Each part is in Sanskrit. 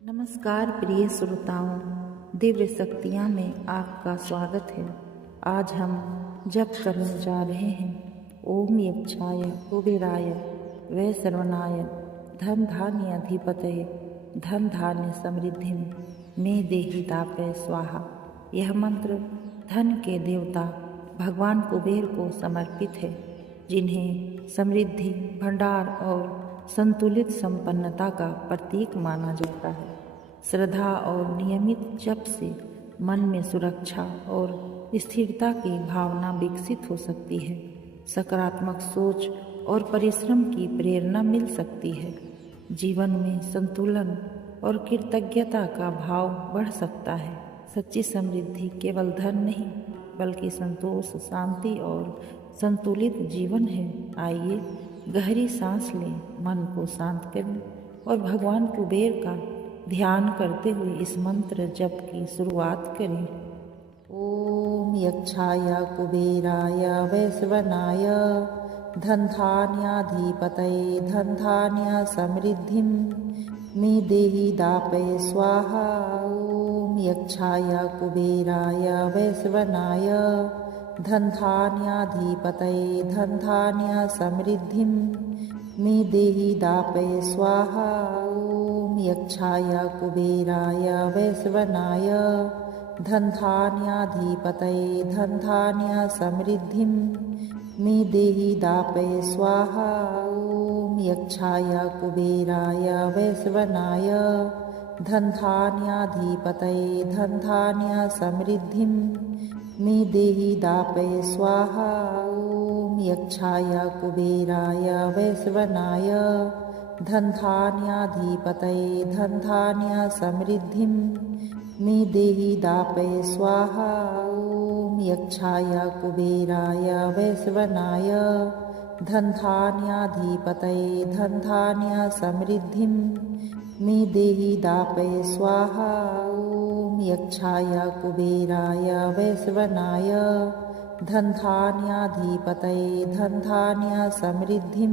नमस्कार प्रिय श्रोताओं, दिव्य शक्तियाँ में आपका स्वागत है। आज हम जप करने जा रहे हैं ओम यक्षाय कुबेराय वै सर्वनाय धन धान्य अधिपतये धन धान्य समृद्धि में देहि दापय स्वाहा। यह मंत्र धन के देवता भगवान कुबेर को समर्पित है, जिन्हें समृद्धि, भंडार और संतुलित संपन्नता का प्रतीक माना जाता है। श्रद्धा और नियमित जप से मन में सुरक्षा और स्थिरता की भावना विकसित हो सकती है। सकारात्मक सोच और परिश्रम की प्रेरणा मिल सकती है। जीवन में संतुलन और कृतज्ञता का भाव बढ़ सकता है। सच्ची समृद्धि केवल धन नहीं, बल्कि संतोष, शांति और संतुलित जीवन है। आइए गहरी सांस लें, मन को शांत करें और भगवान कुबेर का ध्यान करते हुए इस मंत्र जप की शुरुआत करें। ओम यक्षाय कुबेराय वैश्वनाय धन धान्याधिपतये धन धान्य समृद्धि मे देहि दापय स्वाहा। ओम यक्षाय कुबेराय वैश्वनाय धन धान्याधिपतये धन धान्य समृद्धि मे देहि दापय स्वाहा। ओम यक्षाय कुबेराय वैश्वनाय धन धान्याधिपतये धन धान्य समृद्धि मे देहि दापय स्वाहा। ओम यक्षाय कुबेराय वैश्वनाय धन धान्याधिपतये धन धान्य समृद्धि मे देहि दापय स्वाहा। ओम यक्षाय कुबेराय वैश्वनाय धन धान्याधिपतये धन धान्य समृद्धि मे देहि दापय स्वाहा। ओम यक्षाय कुबेराय वैश्वनाय धन धान्याधिपतये धन धान्य समृद्धि मे देहि दापय स्वाहा। ओम यक्षाय कुबेराय वैश्वनाय धन धान्याधिपतये धन धान्य समृद्धि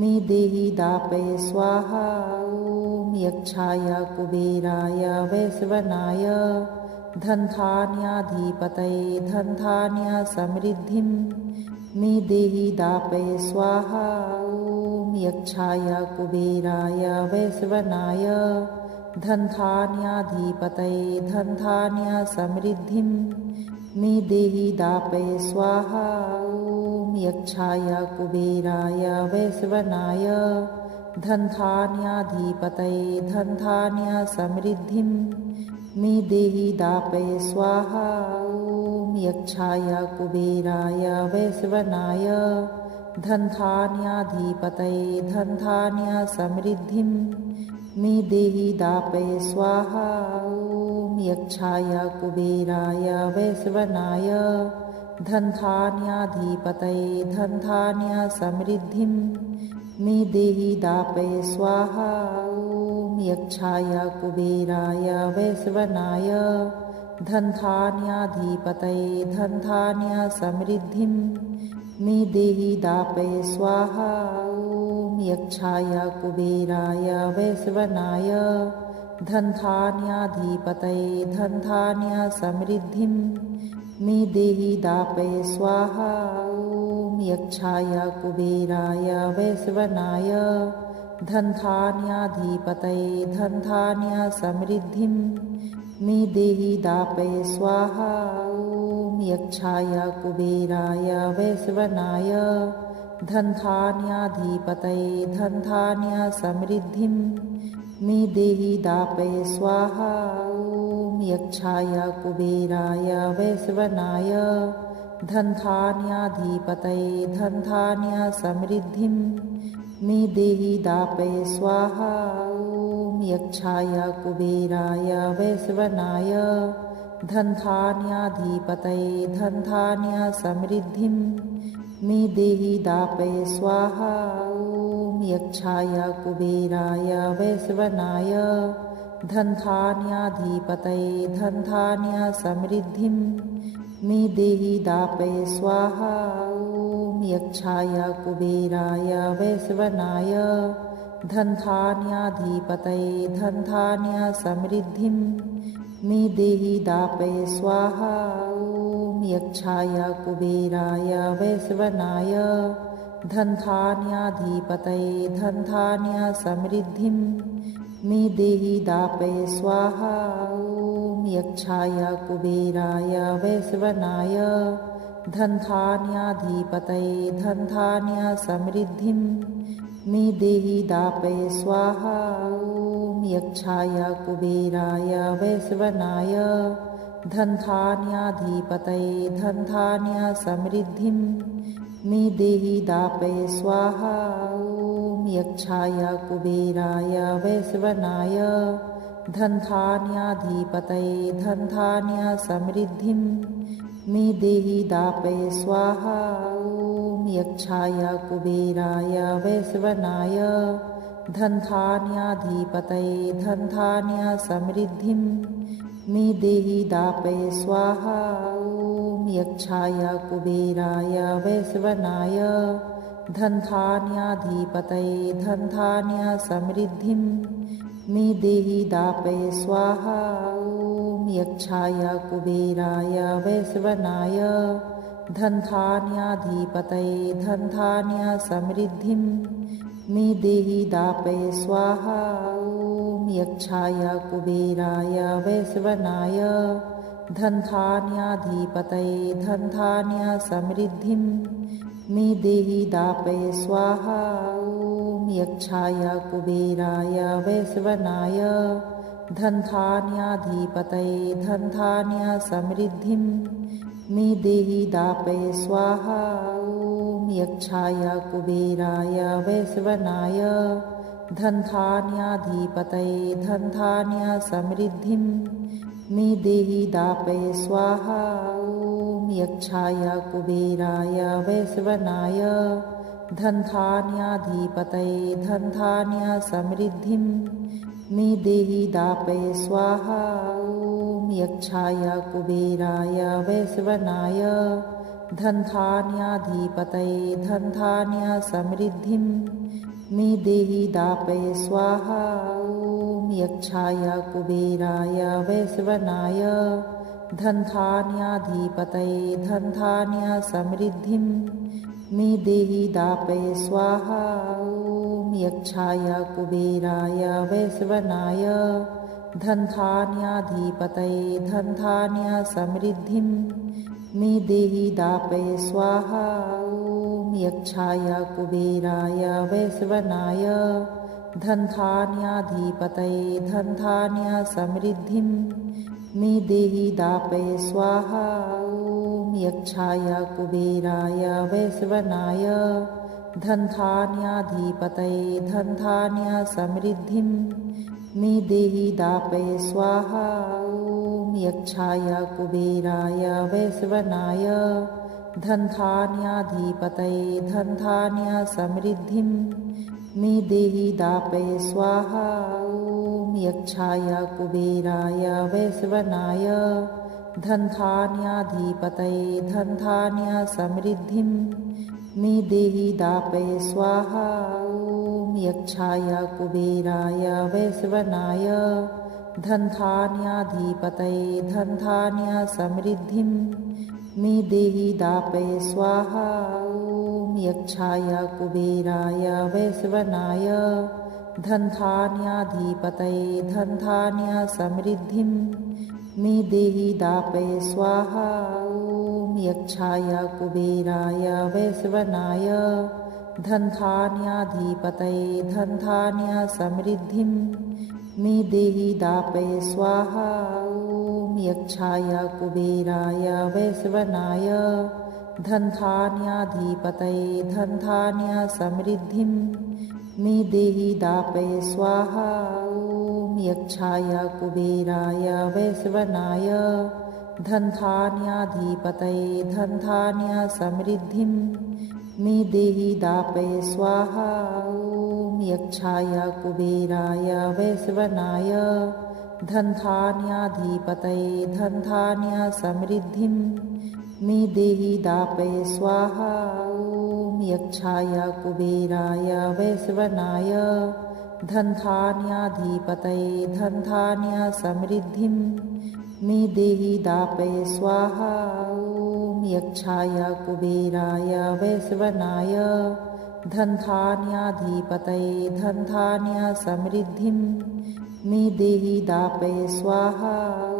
मे देहि दापय स्वाहा। ओम यक्षाय कुबेराय वैश्वनाय धन धान्याधिपतये धन धान्य समृद्धि मे देहि दापय स्वाहा। ओम यक्षाय कुबेराय वैश्वनाय धन धान्याधिपतये धन धान्य समृद्धि मे देहि दापय स्वाहा। ओम यक्षाय कुबेराय वैश्वनाय धन धान्याधिपतये धन धान्य समृद्धि मे देहि दापय स्वाहा। ओम यक्षाय कुबेराय वैश्वनाय धन धान्याधिपतये धन धान्य समृद्धि मे देहि दापय स्वाहा। ओम यक्षाय कुबेराय वैश्वनाय धन धान्याधिपतये धन धान्य समृद्धि मे देहि दापय स्वाहा। ओम यक्षाय कुबेराय वैश्वनाय धन धान्याधिपतये धन धान्य समृद्धि मे देहि दापय स्वाहा। ओम यक्षाय कुबेराय वैश्वनाय धन धान्याधिपतये धन धान्य समृद्धि मे देहि दापय स्वाहा। ओम यक्षाय कुबेराय वैश्वनाय धन धान्याधिपतये धन धान्य समृद्धि मे देहि दापय स्वाहा। ओम यक्षाय कुबेराय वैश्वनाय धन धान्याधिपतये धन धान्य समृद्धि मे देहि दापय स्वाहा। ओम यक्षाय कुबेराय वैश्वनाय धन धान्याधिपतये धन धान्य समृद्धि मे देहि दापय स्वाहा। ओम यक्षाय कुबेराय वैश्वनाय धन धान्याधिपतये धन धान्य समृद्धि मे देहि दापय स्वाहा। ओम यक्षाय कुबेराय वैश्वनाय धन धान्याधिपतये धन धान्य समृद्धि मे देहि दापय स्वाहा। ओम यक्षाय कुबेराय वैश्वनाय धनधान्याधिपतये धनधान्य समृद्धिं मे देहि दापय स्वाहा। ॐ यक्षाय कुबेराय वैश्वनाय धनधान्याधिपतये धनधान्य समृद्धिं मे देहि दापय स्वाहा। ॐ यक्षाय कुबेराय वैश्वनाय धनधान्याधिपतये धनधान्य समृद्धिं मे देहि दापय स्वाहा। ॐ यक्षाय कुबेराय वैश्वनाय धनधान्याधिपतये धनधान्य समृद्धिं मे देहि दापय स्वाहा। ॐ यक्षाय कुबेराय वैश्वनाय धनधान्याधिपतये धनधान्य समृद्धिं मे देहि दापय स्वाहा। ॐ यक्षाय कुबेराय वैश्वनाय धनधान्याधिपतये धनधान्य समृद्धिं मे देहि दापय स्वाहा। ॐ यक्षाय कुबेराय वैश्वनाय धनधान्याधिपतये धनधान्य समृद्धिं मे देहि दापय स्वाहा। ॐ यक्षाय कुबेराय वैश्वनाय धनधान्याधिपतये धनधान्य समृद्धिं मे देहि दापय स्वाहा। ॐ यक्षाय कुबेराय वैश्वनाय धनधान्याधिपतये धनधान्य समृद्धिं मे देहि दापय स्वाहा। ॐ यक्षाय कुबेराय वैश्वनाय धनधान्याधिपतये धनधान्य समृद्धिं मे देहि दापय स्वाहा। ॐ यक्षाय कुबेराय वैश्वनाय धनधान्याधिपतये धनधान्य समृद्धिं मे देहि दापय स्वाहा। ॐ यक्षाय कुबेराय वैश्वनाय धनधान्याधिपतये धनधान्य समृद्धिं मे देहि दापय स्वाहा। ॐ यक्षाय कुबेराय वैश्वनाय धनधान्याधिपतये धनधान्य समृद्धिं मे देहि दापय स्वाहा। ॐ यक्षाय कुबेराय वैश्वनाय धनधान्याधिपतये धनधान्य समृद्धिं मे देहि दापय स्वाहा। ॐ यक्षाय कुबेराय वैश्वनाय धनधान्याधिपतये धनधान्य समृद्धिं मे देहि दापय स्वाहा। ॐ यक्षाय कुबेराय वैश्वनाय धनधान्याधिपतये धनधान्य समृद्धिं मे देहि दापय स्वाहा। ॐ यक्षाय कुबेराय वैश्वनाय धनधान्याधिपतये धनधान्य समृद्धिं मे देहि दापय स्वाहा। ॐ यक्षाय कुबेराय वैश्वनाय धनधान्याधिपतये धनधान्य समृद्धिं मे देहि दापय स्वाहा। ॐ यक्षाय कुबेराय वैश्वनाय धनधान्याधिपतये धनधान्य समृद्धिं मे देहि दापय स्वाहा। ॐ यक्षाय कुबेराय वैश्वनाय धनधान्याधिपतये धनधान्य समृद्धिं मे देहि दापय स्वाहा। ॐ यक्षाय कुबेराय वैश्वनाय धनधान्याधिपतये धनधान्य समृद्धिं मे देहि दापय स्वाहा। ॐ यक्षाय कुबेराय वैश्वनाय धनधान्याधिपतये धनधान्य समृद्धिं मे देहि दापय स्वाहा। ॐ यक्षाय कुबेराय वैश्वनाय धनधान्याधिपतये धनधान्य समृद्धिं मे देहि दापय स्वाहा। ॐ यक्षाय कुबेराय वैश्वनाय धनधान्याधिपतये धनधान्य समृद्धिं मे देहि दापय स्वाहा। ॐ यक्षाय कुबेराय वैश्वनाय धनधान्याधिपतये धनधान्य समृद्धिं मे देहि दापय स्वाहा। ॐ यक्षाय कुबेराय वैश्वनाय धन्धान्याधिपतये धन्धान्य समृद्धिं मे देहि दापय स्वाहा। ॐ यक्षाय कुबेराय वैश्वनाय धन्धान्याधिपतये धन्धान्य समृद्धिं मे देहि दापय स्वाहा। ॐ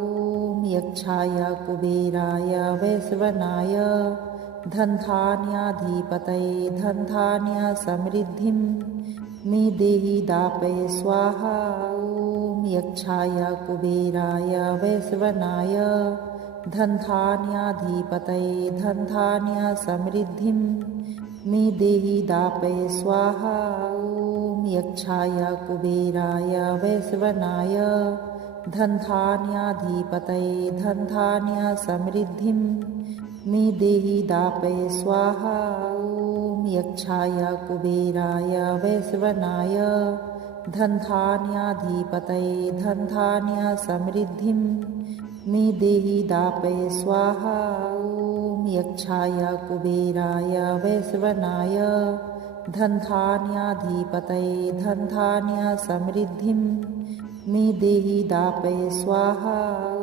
यक्षाय कुबेराय वैश्वनाय धन्धान्याधिपतये धन्धान्य समृद्धिं मे देहि दापय स्वाहा। ॐ यक्षाय कुबेराय वैश्वनाय धन्धान्याधिपतये धन्धान्य समृद्धिं मे देहि दापय स्वाहा। ॐ यक्षाय कुबेराय वैश्वनाय धन्धान्याधिपतये धन्धान्य समृद्धिं मे देहि दापय स्वाहा। ॐ यक्षाय कुबेराय वैश्वनाय धन्धान्याधिपतये धन्धान्य समृद्धिं मे देहि दापय स्वाहा। ॐ यक्षाय कुबेराय वैश्वनाय धन्धान्याधिपतये धन्धान्य समृद्धिं मे देहि दापय स्वाहा। ॐ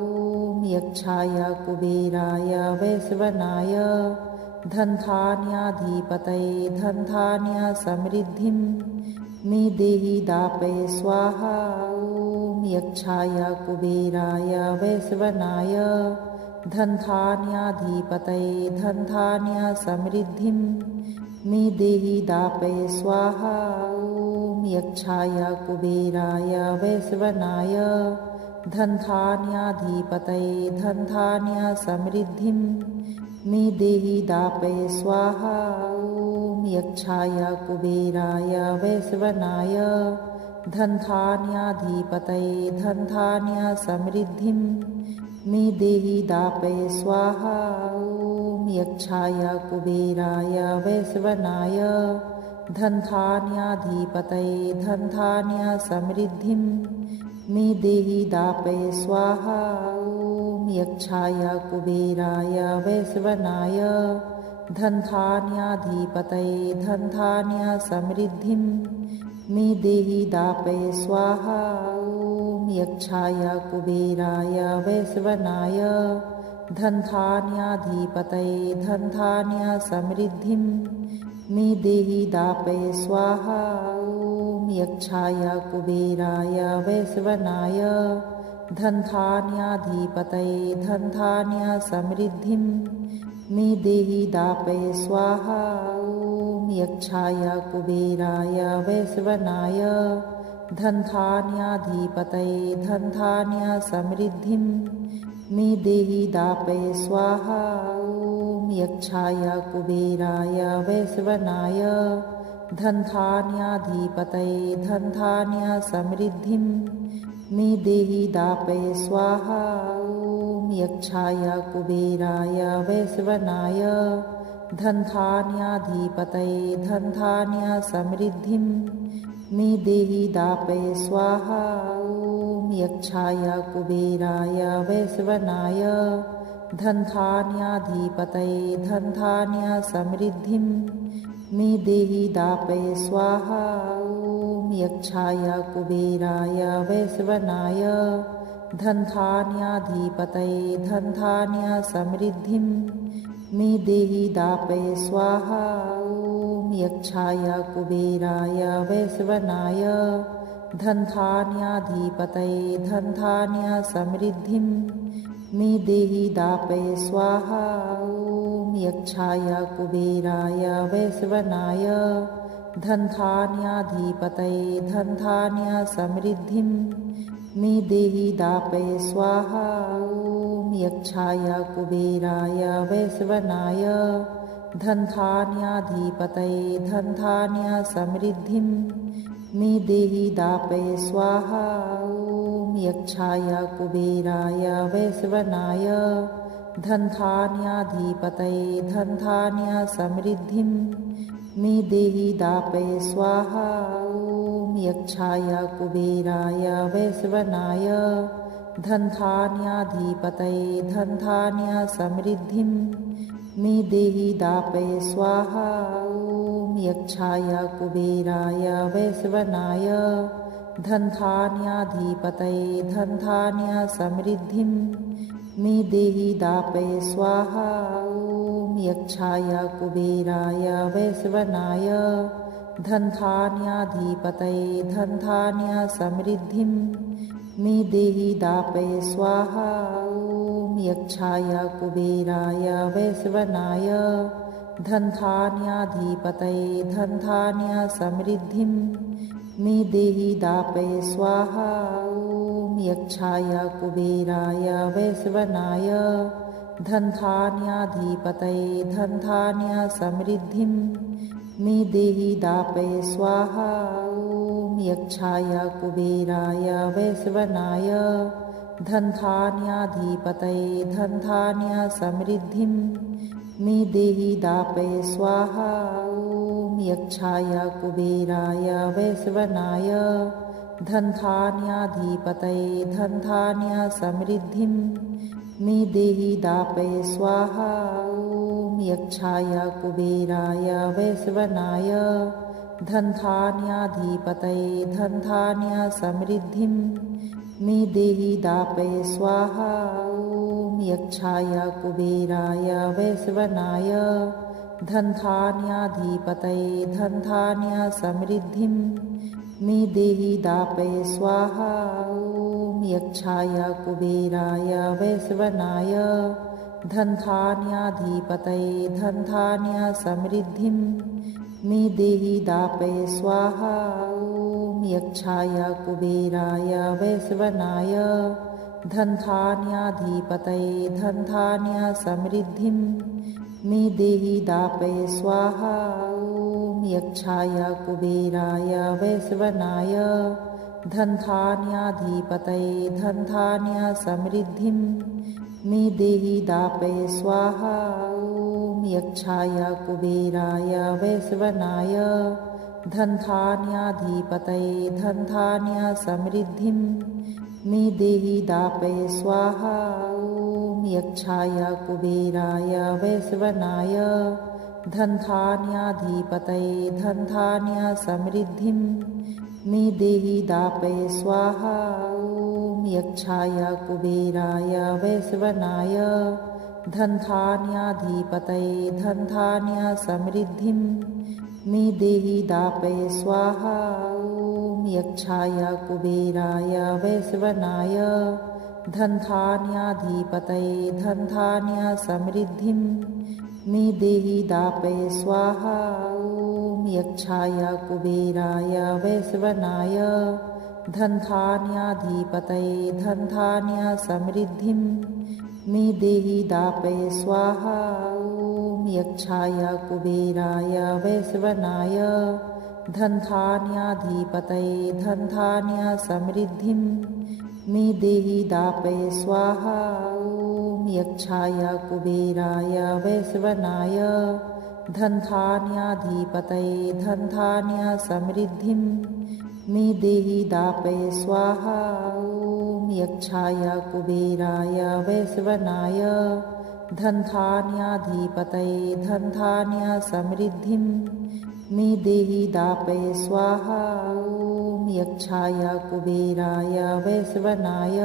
यक्षाय कुबेराय वैश्वनाय धन्धान्याधिपतये धन्धान्य समृद्धिं मे देहि दापय स्वाहा। ॐ यक्षाय कुबेराय वैश्वनाय धन्धान्याधिपतये धन्धान्य समृद्धिं मे देहि दापय स्वाहा। ॐ यक्षाय कुबेराय वैश्वनाय धन्धान्याधिपतये धन्धान्य समृद्धिं मे देहि दापय स्वाहा। ॐ यक्षाय कुबेराय वैश्वनाय धन्धान्याधिपतये धन्धान्य समृद्धिं मे देहि दापय स्वाहा। ॐ यक्षाय कुबेराय वैश्वनाय धन्धान्याधिपतये धन्धान्य समृद्धिं मे देहि दापय स्वाहा। ॐ यक्षाय कुबेराय वैश्वनाय धन्धान्याधिपतये धन्धान्य समृद्धिं मे देहि दापय स्वाहा। ॐ यक्षाय कुबेराय वैश्वनाय धन्धान्याधिपतये धन्धान्य समृद्धिं मे देहि दापय स्वाहा। ॐ यक्षाय कुबेराय वैश्वनाय धन्धान्याधिपतये धन्धान्य समृद्धिं मे देहि दापय स्वाहा। ॐ यक्षाय कुबेराय वैश्वनाय धन्धान्याधिपतये धन्धान्य समृद्धिं मे देहि दापय स्वाहा। ॐ यक्षाय कुबेराय वैश्वनाय धन्धान्याधिपतये धन्धान्य समृद्धिं मे देहि दापय स्वाहा। ॐ यक्षाय कुबेराय वैश्वनाय धन्धान्याधिपतये धन्धान्य समृद्धिं मे देहि दापय स्वाहा। ॐ यक्षाय कुबेराय वैश्वनाय धन्धान्याधिपतये धन्धान्य समृद्धिं मे देहि दापय स्वाहा। ॐ यक्षाय कुबेराय वैश्वनाय धन्धान्याधिपतये धन्धान्य समृद्धिं मे देहि दापय स्वाहा। ॐ यक्षाय कुबेराय वैश्वनाय धन्धान्याधिपतये धन्धान्य समृद्धिं मे देहि दापय स्वाहा। ॐ यक्षाय कुबेराय वैश्वनाय धन्धान्याधिपतये धन्धान्य समृद्धिं मे देहि दापय स्वाहा। ॐ यक्षाय कुबेराय वैश्वनाय धन्धान्याधिपतये धन्धान्य समृद्धिं मे देहि दापय स्वाहा। ॐ यक्षाय कुबेराय वैश्वनाय धन्धान्याधिपतये धन्धान्य समृद्धिं मे देहि दापय स्वाहा। ॐ यक्षाय कुबेराय वैश्वनाय धन्धान्याधिपतये धन्धान्य समृद्धिं मे देहि दापय स्वाहा। ॐ यक्षाय कुबेराय वैश्वनाय धनधान्याधिपतये धनधान्य समृद्धिं मे देहि दापय स्वाहा। ॐ यक्षाय कुबेराय वैश्वनाय धनधान्याधिपतये धनधान्य समृद्धिं मे देहि दापय स्वाहा। ॐ यक्षाय कुबेराय वैश्वनाय धनधान्याधिपतये धनधान्य समृद्धिं मे देहि दापय स्वाहा। ॐ यक्षाय कुबेराय वैश्वनाय धनधान्याधिपतये धनधान्य समृद्धिं मे देहि दापय स्वाहा। ॐ यक्षाय कुबेराय वैश्वनाय धनधान्याधिपतये धनधान्य समृद्धिं मे देहि दापय स्वाहा। ॐ यक्षाय कुबेराय वैश्वनाय धनधान्याधिपतये धनधान्य समृद्धिं मे देहि दापय स्वाहा। ॐ यक्षाय कुबेराय वैश्वनाय धनधान्याधिपतये धनधान्य समृद्धिं मे देहि दापय स्वाहा। ॐ यक्षाय कुबेराय वैश्वनाय धनधान्याधिपतये धनधान्य समृद्धिं मे देहि दापय स्वाहा। ॐ यक्षाय कुबेराय वैश्वनाय धनधान्याधिपतये धनधान्य समृद्धिं मे देहि दापय स्वाहा। ॐ यक्षाय कुबेराय वैश्वनाय धनधान्याधिपतये धनधान्य समृद्धिं मे देहि दापय स्वाहा। ॐ यक्षाय कुबेराय वैश्वनाय धनधान्याधिपतये धनधान्य समृद्धिं मे देहि दापय स्वाहा। ॐ यक्षाय कुबेराय वैश्वनाय धनधान्याधिपतये धनधान्य समृद्धिं मे देहि दापय स्वाहा। ॐ यक्षाय कुबेराय वैश्वनाय धनधान्याधिपतये धनधान्य समृद्धिं मे देहि दापय स्वाहा। ॐ यक्षाय कुबेराय वैश्वनाय धनधान्याधिपतये धनधान्य समृद्धिं मे देहि दापय स्वाहा। ॐ यक्षाय कुबेराय वैश्वनाय धनधान्याधिपतये धनधान्य समृद्धिं मे देहि दापय स्वाहा। ॐ यक्षाय कुबेराय वैश्वनाय धनधान्याधिपतये धनधान्य समृद्धिं मे देहि दापय स्वाहा। ॐ यक्षाय कुबेराय वैश्वनाय धनधान्याधिपतये धनधान्य समृद्धिं मे देहि दापय स्वाहा। ॐ यक्षाय कुबेराय वैश्वनाय धनधान्याधिपतये धनधान्य समृद्धिं मे देहि दापय स्वाहा। ॐ यक्षाय कुबेराय वैश्वनाय धनधान्याधिपतये धनधान्य समृद्धिं मे देहि दापय स्वाहा। ॐ यक्षाय कुबेराय वैश्वनाय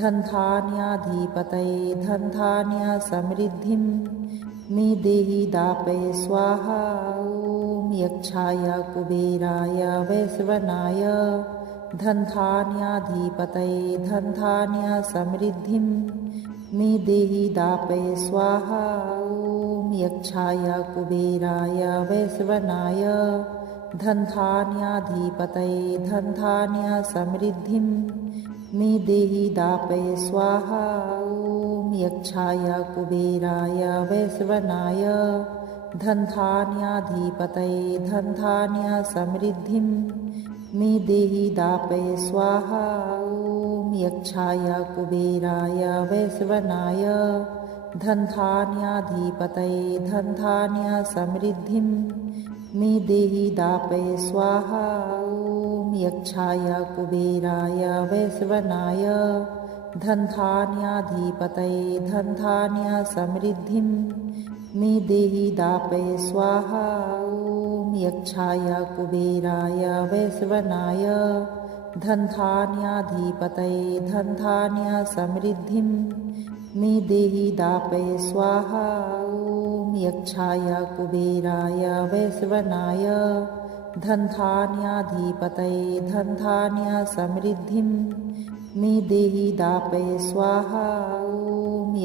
धनधान्याधिपतये धनधान्य समृद्धिं मे देहि दापय स्वाहा। ॐ यक्षाय कुबेराय वैश्वनाय धनधान्याधिपतये धनधान्य समृद्धिं मे देहि दापय स्वाहा। ॐ यक्षाय कुबेराय वैश्वनाय धनधान्याधिपतये धनधान्य समृद्धिं मे देहि दापय स्वाहा। ॐ यक्षाय कुबेराय वैश्वनाय धनधान्याधिपतये धनधान्य समृद्धिं मे देहि दापय स्वाहा। ॐ यक्षाय कुबेराय वैश्वनाय धनधान्याधिपतये धनधान्य समृद्धिं मे देहि दापय स्वाहा। ॐ यक्षाय कुबेराय वैश्वनाय धनधान्याधिपतये धनधान्य समृद्धिं मे देहि दापय स्वाहा। ॐ यक्षाय कुबेराय वैश्वनाय धन्धान्याधिपतये धन्धान्य समृद्धिं मे देहि दापय स्वाहा। ॐ यक्षाय कुबेराय वैश्वनाय धन्धान्याधिपतये धन्धान्य समृद्धिं मे देहि दापय स्वाहा। ॐ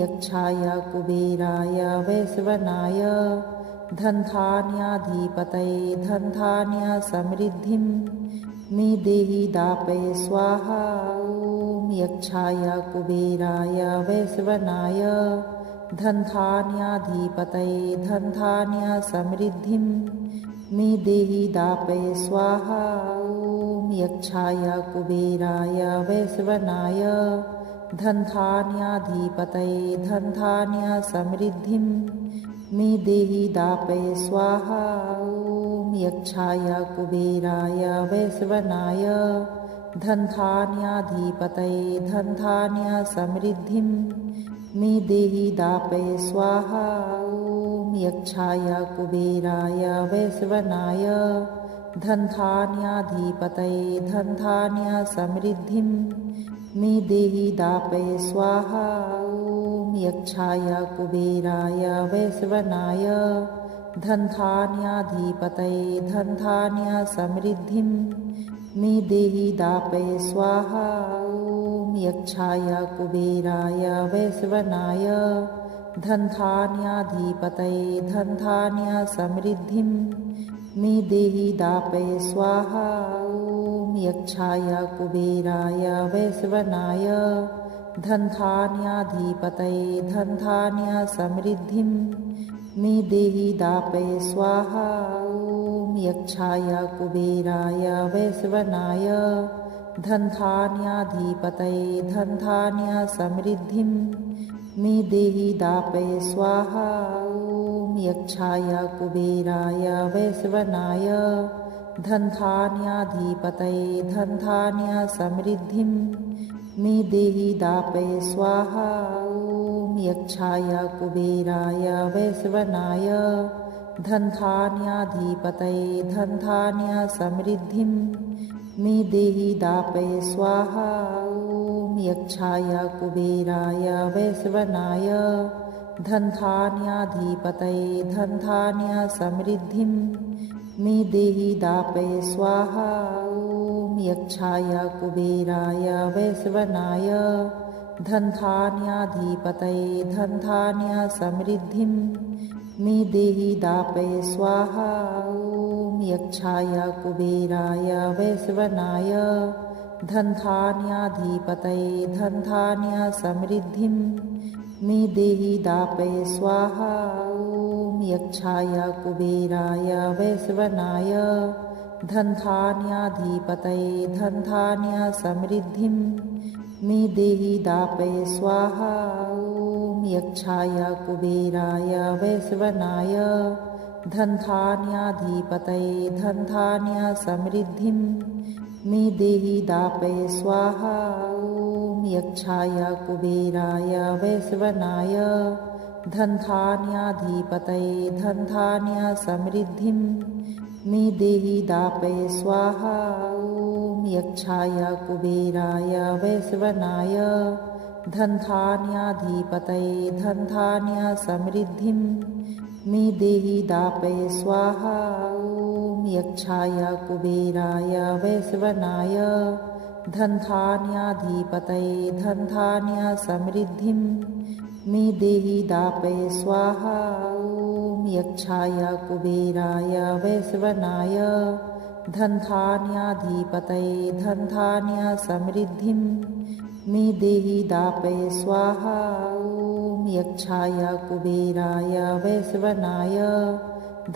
यक्षाय कुबेराय वैश्वनाय धन्धान्याधिपतये धन्धान्य समृद्धिं मे देहि दापय स्वाहा। ॐ यक्षाय कुबेराय वैश्वनाय धन्धान्याधिपतये धन्धान्य समृद्धिं मे देहि दापय स्वाहा। ॐ यक्षाय कुबेराय वैश्वनाय धन्धान्याधिपतये धन्धान्य समृद्धिं मे देहि दापय स्वाहा। ॐ यक्षाय कुबेराय वैश्वनाय धन्धान्याधिपतये धन्धान्य समृद्धिं मे देहि दापय स्वाहा। ॐ यक्षाय कुबेराय वैश्वनाय धन्धान्याधिपतये धन्धान्य समृद्धिं मे देहि दापय स्वाहा। ॐ यक्षाय कुबेराय वैश्वनाय धन्धान्याधिपतये धन्धान्य समृद्धिं मे देहि दापय स्वाहा। ॐ यक्षाय कुबेराय वैश्वनाय धन्धान्याधिपतये धन्धान्य समृद्धिं मे देहि दापय स्वाहा। ॐ यक्षाय कुबेराय वैश्वनाय धन्धान्याधिपतये धन्धान्य समृद्धिं मे देहि दापय स्वाहा। ॐ यक्षाय कुबेराय वैश्वनाय धन्धान्याधिपतये धन्धान्य समृद्धिं मे देहि दापय स्वाहा। ॐ यक्षाय कुबेराय वैश्वनाय धन्धान्याधिपतये धन्धान्य समृद्धिं मे देहि दापय स्वाहा। ॐ यक्षाय कुबेराय वैश्वनाय धन्धान्याधिपतये धन्धान्य समृद्धिं मे देहि दापय स्वाहा। ॐ यक्षाय कुबेराय वैश्वनाय धन्धान्याधिपतये धन्धान्य समृद्धिं मे देहि दापय स्वाहा। ॐ यक्षाय कुबेराय वैश्वनाय धन्धान्याधिपतये धन्धान्य समृद्धिं मे देहि दापय स्वाहा। ॐ यक्षाय कुबेराय वैश्वनाय धन्धान्याधिपतये धन्धान्य समृद्धिं मे देहि दापय स्वाहा। ॐ यक्षाय कुबेराय वैश्वनाय धन्धान्याधिपतये धन्धान्य समृद्धिं मे देहि दापय स्वाहा। ॐ यक्षाय कुबेराय वैश्वनाय धन्धान्याधिपतये धन्धान्य समृद्धिं मे देहि दापय स्वाहा। ॐ यक्षाय कुबेराय वैश्वनाय धन्धान्याधिपतये धन्धान्य समृद्धिं मे देहि दापय स्वाहा। ॐ यक्षाय कुबेराय वैश्वनाय धन्धान्याधिपतये धन्धान्य समृद्धिं मे देहि दापय स्वाहा। ॐ यक्षाय कुबेराय वैश्वनाय धन्धान्याधिपतये धन्धान्य समृद्धिं मे देहि दापय स्वाहा। ॐ यक्षाय कुबेराय वैश्वनाय धन्धान्याधिपतये धन्धान्य समृद्धिं मे देहि दापय स्वाहा। ॐ यक्षाय कुबेराय वैश्वनाय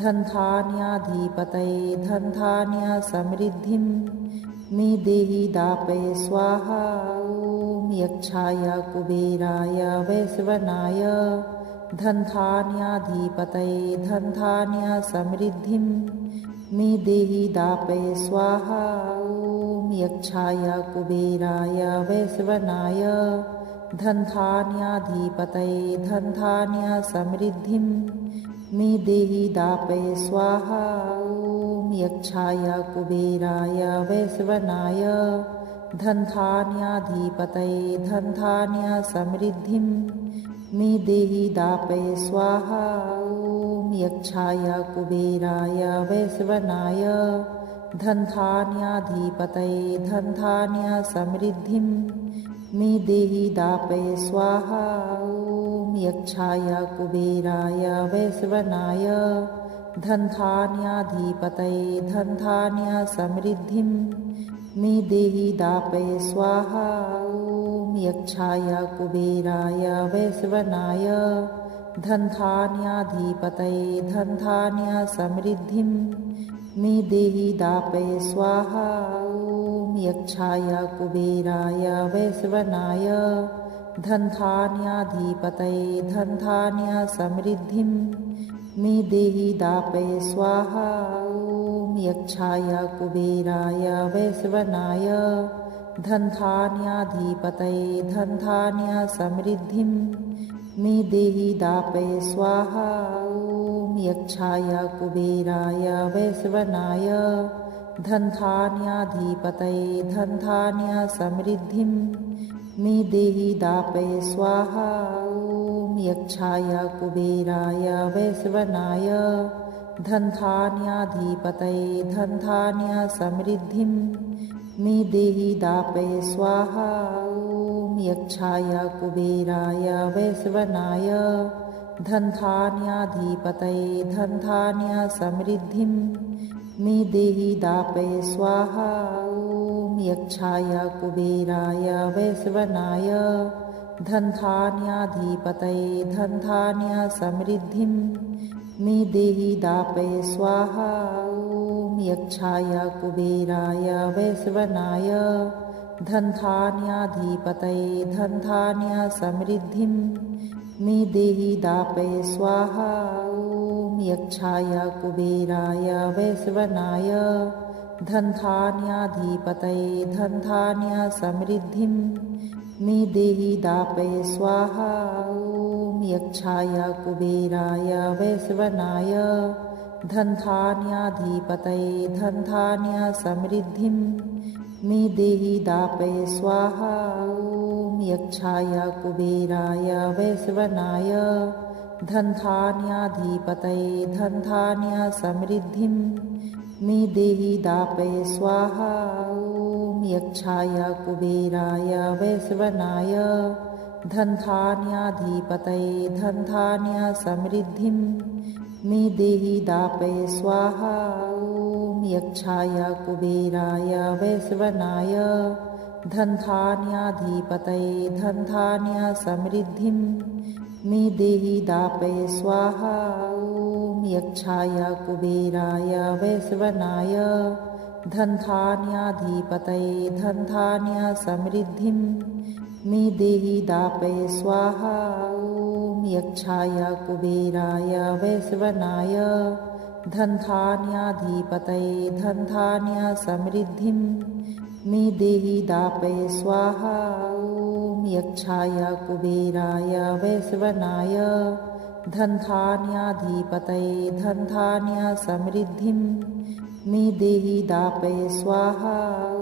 धन्धान्याधिपतये धन्धान्य समृद्धिं मे देहि दापय स्वाहा। ॐ यक्षाय कुबेराय वैश्वनाय धन्धान्याधिपतये धन्धान्य समृद्धिं मे देहि दापय स्वाहा। ॐ यक्षाय कुबेराय वैश्वनाय धन्धान्याधिपतये धन्धान्य समृद्धिं मे देहि दापय स्वाहा। ॐ यक्षाय कुबेराय वैश्वनाय धन्धान्याधिपतये धन्धान्य समृद्धिं मे देहि दापय स्वाहा। ॐ यक्षाय कुबेराय वैश्वनाय धन्धान्याधिपतये धन्धान्य समृद्धिं मे देहि दापय स्वाहा। ॐ यक्षाय कुबेराय वैश्वनाय धन्धान्याधिपतये धन्धान्य समृद्धिं मे देहि दापय स्वाहा। ॐ यक्षाय कुबेराय वैश्वनाय धन्धान्याधिपतये धन्धान्य समृद्धिं मे देहि दापय स्वाहा। ॐ यक्षाय कुबेराय वैश्वनाय धन्धान्याधिपतये धन्धान्य समृद्धिं मे देहि दापय स्वाहा। ॐ यक्षाय कुबेराय वैश्वनाय धन्धान्याधिपतये धन्धान्य समृद्धिं मे देहि दापय स्वाहा। ॐ यक्षाय कुबेराय वैश्वनाय धन्धान्याधिपतये धन्धान्य समृद्धिं मे देहि दापय स्वाहा। ॐ यक्षाय कुबेराय वैश्वनाय धन्धान्याधिपतये धन्धान्य समृद्धिं मे देहि दापय स्वाहा। ॐ यक्षाय कुबेराय वैश्वनाय धन्धान्याधिपतये धन्धान्य समृद्धिं मे देहि दापय स्वाहा। ॐ यक्षाय कुबेराय वैश्वनाय धन्धान्याधिपतये धन्धान्य समृद्धिं मे देहि दापय स्वाहा। ॐ यक्षाय कुबेराय वैश्वनाय धन्धान्याधिपतये धन्धान्य समृद्धिं मे देहि दापय स्वाहा। ॐ यक्षाय कुबेराय वैश्वनाय धन्धान्याधिपतये धन्धान्य समृद्धिं मे देहि दापय स्वाहा। ॐ यक्षाय कुबेराय वैश्वनाय धन्धान्याधिपतये धन्धान्य समृद्धिं मे देहि दापय स्वाहा। ॐ यक्षाय कुबेराय वैश्वनाय धन्धान्याधिपतये धन्धान्य समृद्धिं मे देहि दापय स्वाहा। ॐ यक्षाय कुबेराय वैश्वनाय धन्धान्याधिपतये धन्धान्य समृद्धिं मे देहि दापय स्वाहा। ॐ यक्षाय कुबेराय वैश्वनाय धन्धान्याधिपतये धन्धान्य समृद्धिं मे देहि दापय स्वाहा। ॐ यक्षाय कुबेराय वैश्वनाय धन्धान्याधिपतये धन्धान्य समृद्धिं मे देहि दापय स्वाहा। ॐ यक्षाय कुबेराय वैश्वनाय धन्धान्याधिपतये धन्धान्य समृद्धिं मे देहि दापय स्वाहा। ॐ यक्षाय कुबेराय वैश्वनाय धन्धान्याधिपतये धन्धान्य समृद्धिं मे देहि दापय स्वाहा। ॐ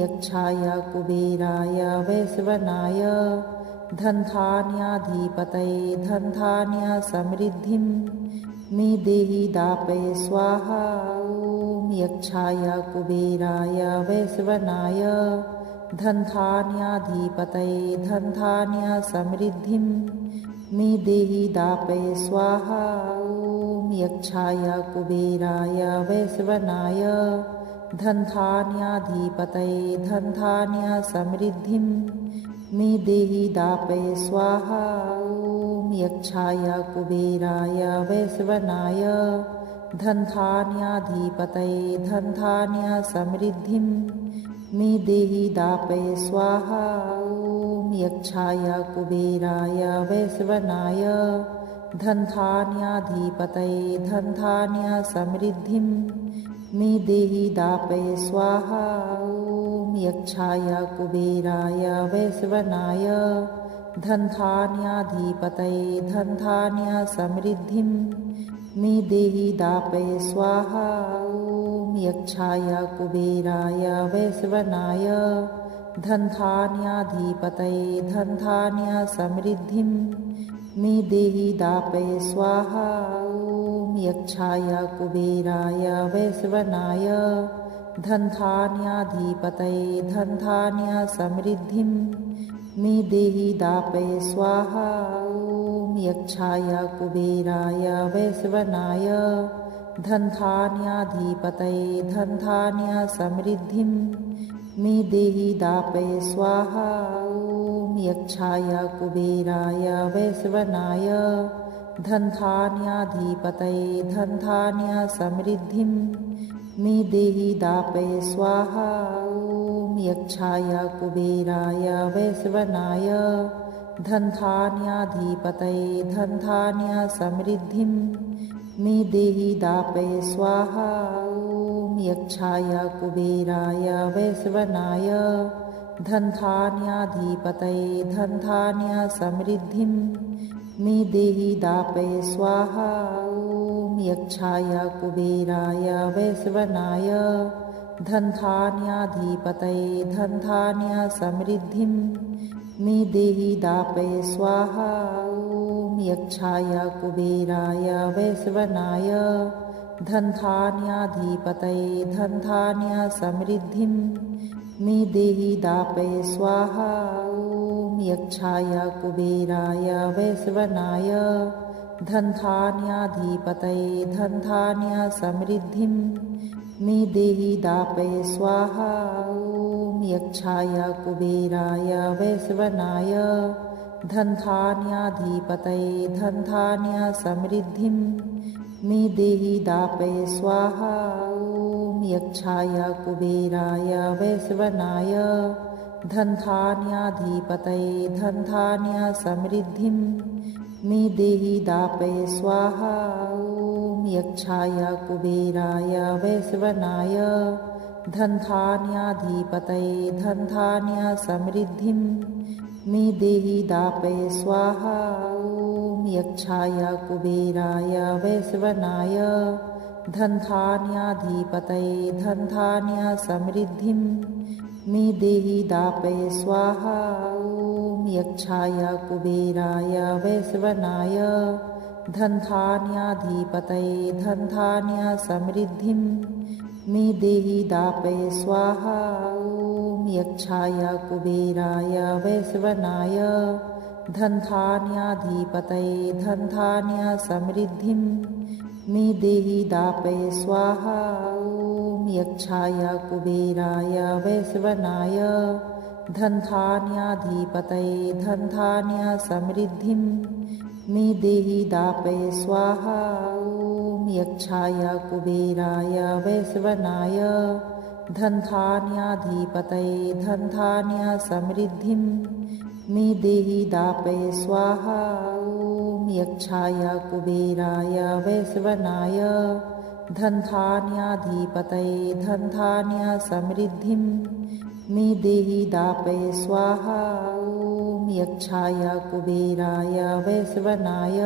यक्षाय कुबेराय वैश्वनाय धन्धान्याधिपतये धन्धान्य समृद्धिं मे देहि दापय स्वाहा। ॐ यक्षाय कुबेराय वैश्वनाय धन्धान्याधिपतये धन्धान्य समृद्धिं मे देहि दापय स्वाहा। ॐ यक्षाय कुबेराय वैश्वनाय धन्धान्याधिपतये धन्धान्य समृद्धिं मे देहि दापय स्वाहा। ॐ यक्षाय कुबेराय वैश्वनाय धन्धान्याधिपतये धन्धान्य समृद्धिं मे देहि दापय स्वाहा। ॐ यक्षाय कुबेराय वैश्वनाय धन्धान्याधिपतये धन्धान्य समृद्धिं मे देहि दापय स्वाहा। ॐ यक्षाय कुबेराय वैश्वनाय धन्धान्याधिपतये धन्धान्य समृद्धिं मे देहि दापय स्वाहा। ॐ यक्षाय कुबेराय वैश्वनाय धन्धान्याधिपतये धन्धान्य समृद्धिं मे देहि दापय स्वाहा। ॐ यक्षाय कुबेराय वैश्वनाय धन्धान्याधिपतये धन्धान्य समृद्धिं मे देहि दापय स्वाहा। ॐ यक्षाय कुबेराय वैश्वनाय धन्धान्याधिपतये धन्धान्य समृद्धिं मे देहि दापय स्वाहा। ॐ यक्षाय कुबेराय वैश्वनाय धन्धान्याधिपतये धन्धान्य समृद्धिं मे देहि दापय स्वाहा। ॐ यक्षाय कुबेराय वैश्वनाय धन्धान्याधिपतये धन्धान्य समृद्धिं मे देहि दापय स्वाहा। ॐ यक्षाय कुबेराय वैश्वनाय धन्धान्याधिपतये धन्धान्य समृद्धिं मे देहि दापय स्वाहा। ॐ यक्षाय कुबेराय वैश्वनाय धन्धान्याधिपतये धन्धान्य समृद्धिं मे देहि दापय स्वाहा। ॐ यक्षाय कुबेराय वैश्वनाय धन्धान्याधिपतये धन्धान्य समृद्धिं मे देहि दापय स्वाहा। ॐ यक्षाय कुबेराय वैश्वनाय धन्धान्याधिपतये धन्धान्य समृद्धिं मे देहि दापय स्वाहा। ॐ यक्षाय कुबेराय वैश्वनाय धन्धान्याधिपतये धन्धान्य समृद्धिं मे देहि दापय स्वाहा। ॐ यक्षाय कुबेराय वैश्वनाय धन्धान्याधिपतये धन्धान्य समृद्धिं मे देहि दापय स्वाहा। ॐ यक्षाय कुबेराय वैश्वनाय धन्धान्याधिपतये धन्धान्य समृद्धिं मे देहि दापय स्वाहा। ॐ यक्षाय कुबेराय वैश्वनाय धन्धान्याधिपतये धन्धान्य समृद्धिं मे देहि दापय स्वाहा। ॐ यक्षाय कुबेराय वैश्वनाय धन्धान्याधिपतये धन्धान्य समृद्धिं मे देहि दापय स्वाहा। ॐ यक्षाय कुबेराय वैश्वनाय धन्धान्याधिपतये धन्धान्य समृद्धिं मे देहि दापय स्वाहा। ॐ यक्षाय कुबेराय वैश्वनाय धन्धान्याधिपतये धन्धान्य समृद्धिं मे देहि दापय स्वाहा। ॐ यक्षाय कुबेराय वैश्वनाय धन्धान्याधिपतये धन्धान्य समृद्धिं मे देहि दापय स्वाहा। ॐ यक्षाय कुबेराय वैश्वनाय धन्धान्याधिपतये धन्धान्य समृद्धिं मे देहि दापय स्वाहा। ॐ यक्षाय कुबेराय वैश्वनाय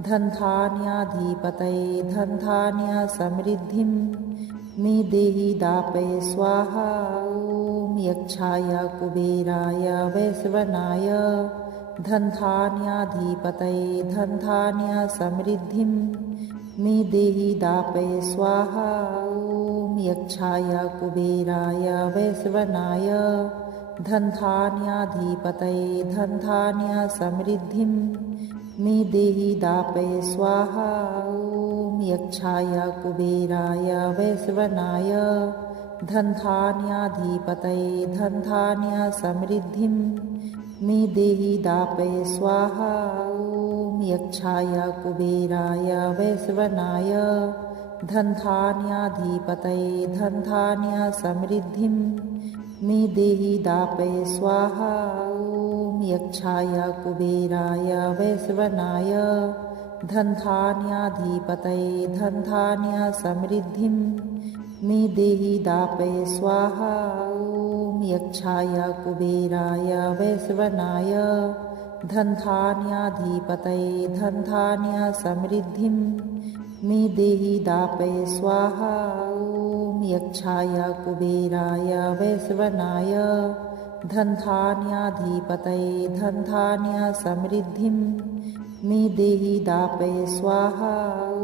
धन्धान्याधिपतये धन्धान्य समृद्धिं मे देहि दापय स्वाहा। ॐ यक्षाय कुबेराय वैश्वनाय धन्धान्याधिपतये धन्धान्य समृद्धिं मे देहि दापय स्वाहा। ॐ यक्षाय कुबेराय वैश्वनाय धन्धान्याधिपतये धन्धान्य समृद्धिं मे देहि दापय स्वाहा। ॐ यक्षाय कुबेराय वैश्वनाय धन्धान्याधिपतये धन्धान्य समृद्धिं मे देहि दापय स्वाहा। ॐ यक्षाय कुबेराय वैश्वनाय धन्धान्याधिपतये धन्धान्य समृद्धिं मे देहि दापय स्वाहा। ॐ यक्षाय कुबेराय वैश्वनाय धन्धान्याधिपतये धन्धान्य समृद्धिं मे देहि दापय स्वाहा। ॐ यक्षाय कुबेराय वैश्वनाय धन्धान्याधिपतये धन्धान्य समृद्धिं मे देहि दापय स्वाहा। ॐ यक्षाय कुबेराय वैश्वनाय धन्धान्याधिपतये धन्धान्य समृद्धिं मे देहि दापय स्वाहा। ॐ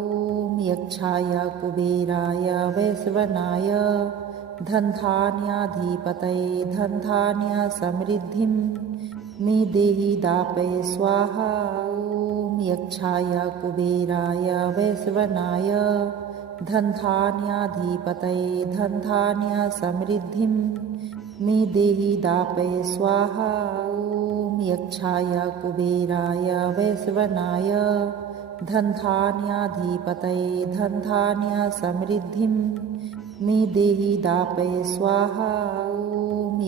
यक्षाय कुबेराय वैश्वनाय धन्धान्याधिपतये धन्धान्य समृद्धिं मे देहि दापय स्वाहा। ॐ यक्षाय कुबेराय वैश्वनाय धन्धान्याधिपतये धन्धान्य समृद्धिं मे देहि दापय स्वाहा। ॐ यक्षाय कुबेराय वैश्वनाय धन्धान्याधिपतये धन्धान्य समृद्धिं मे देहि दापय स्वाहा। ॐ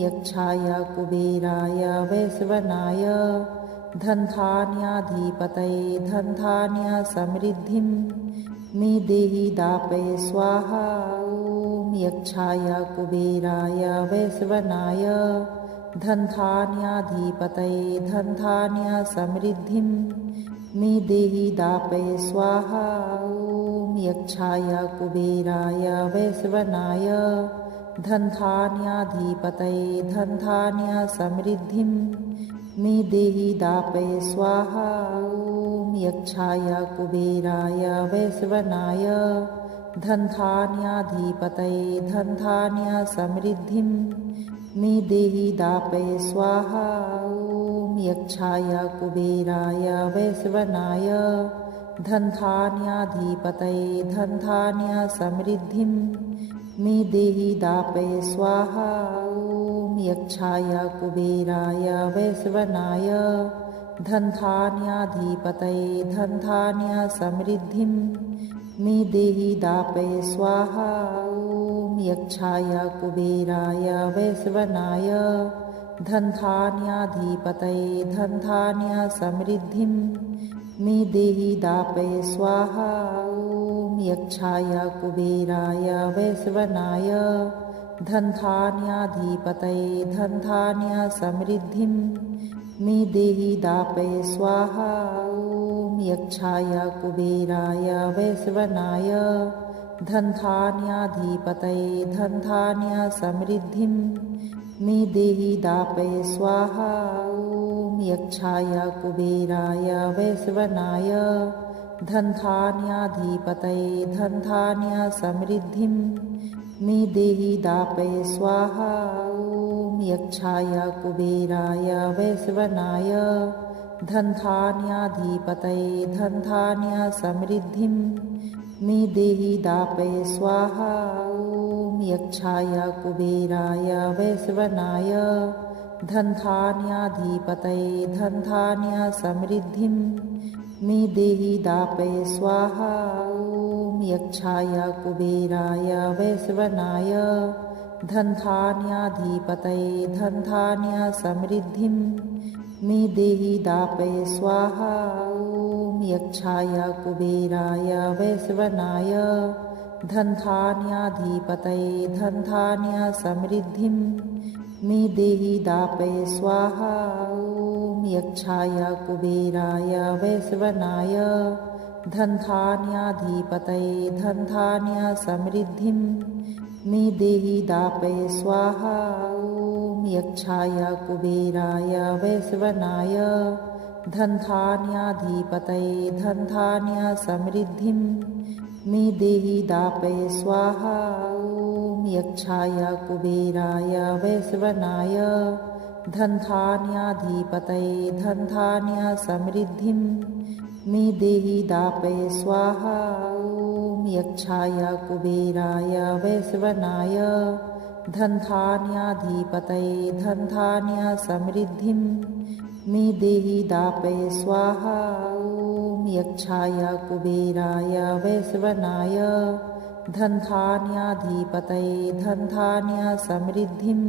यक्षाय कुबेराय वैश्वनाय धन्धान्याधिपतये धन्धान्य समृद्धिं मे देहि दापय स्वाहा। ॐ यक्षाय कुबेराय वैश्वनाय धन्धान्याधिपतये धन्धान्य समृद्धिं मे देहि दापय स्वाहा। ॐ यक्षाय कुबेराय वैश्वनाय धन्धान्याधिपतये धन्धान्य समृद्धिं मे देहि दापय स्वाहा। ॐ यक्षाय कुबेराय वैश्वनाय धन्धान्याधिपतये धन्धान्य समृद्धिं मे देहि दापय स्वाहा। ॐ यक्षाय कुबेराय वैश्वनाय धन्धान्याधिपतये धन्धान्य समृद्धिं मे देहि दापय स्वाहा। ॐ यक्षाय कुबेराय वैश्वनाय धन्धान्याधिपतये धन्धान्य समृद्धिं मे देहि दापय स्वाहा। ॐ यक्षाय कुबेराय वैश्वनाय धन्धान्याधिपतये धन्धान्य समृद्धिं मे देहि दापय स्वाहा। ॐ यक्षाय कुबेराय वैश्वनाय धन्धान्याधिपतये धन्धान्य समृद्धिं मे देहि दापय स्वाहा। ॐ यक्षाय कुबेराय वैश्वनाय धन्धान्याधिपतये धन्धान्य समृद्धिं मे देहि दापय स्वाहा। ॐ यक्षाय कुबेराय वैश्वनाय धन्धान्याधिपतये धन्धान्य समृद्धिं मे देहि दापय स्वाहा। ॐ यक्षाय कुबेराय वैश्वनाय धन्धान्याधिपतये धन्धान्य समृद्धिं मे देहि दापय स्वाहा। ॐ यक्षाय कुबेराय वैश्वनाय धन्धान्याधिपतये धन्धान्य समृद्धिं मे देहि दापय स्वाहा। ॐ यक्षाय कुबेराय वैश्वनाय धन्धान्याधिपतये धन्धान्य समृद्धिं मे देहि दापय स्वाहा। ॐ यक्षाय कुबेराय वैश्वनाय धन्धान्याधिपतये धन्धान्य समृद्धिं मे देहि दापय स्वाहा। ॐ यक्षाय कुबेराय वैश्वनाय धन्धान्याधिपतये धन्धान्य समृद्धिं मे देहि दापय स्वाहा। ॐ यक्षाय कुबेराय वैश्वनाय धन्धान्याधिपतये धन्धान्य समृद्धिं मे देहि दापय स्वाहा। ॐ यक्षाय कुबेराय वैश्वनाय धन्धान्याधिपतये धन्धान्य समृद्धिं मे देहि दापय स्वाहा। ॐ यक्षाय कुबेराय वैश्वनाय धन्धान्याधिपतये धन्धान्य समृद्धिं मे देहि दापय स्वाहा। ॐ यक्षाय कुबेराय वैश्वनाय धन्धान्याधिपतये धन्धान्य समृद्धिं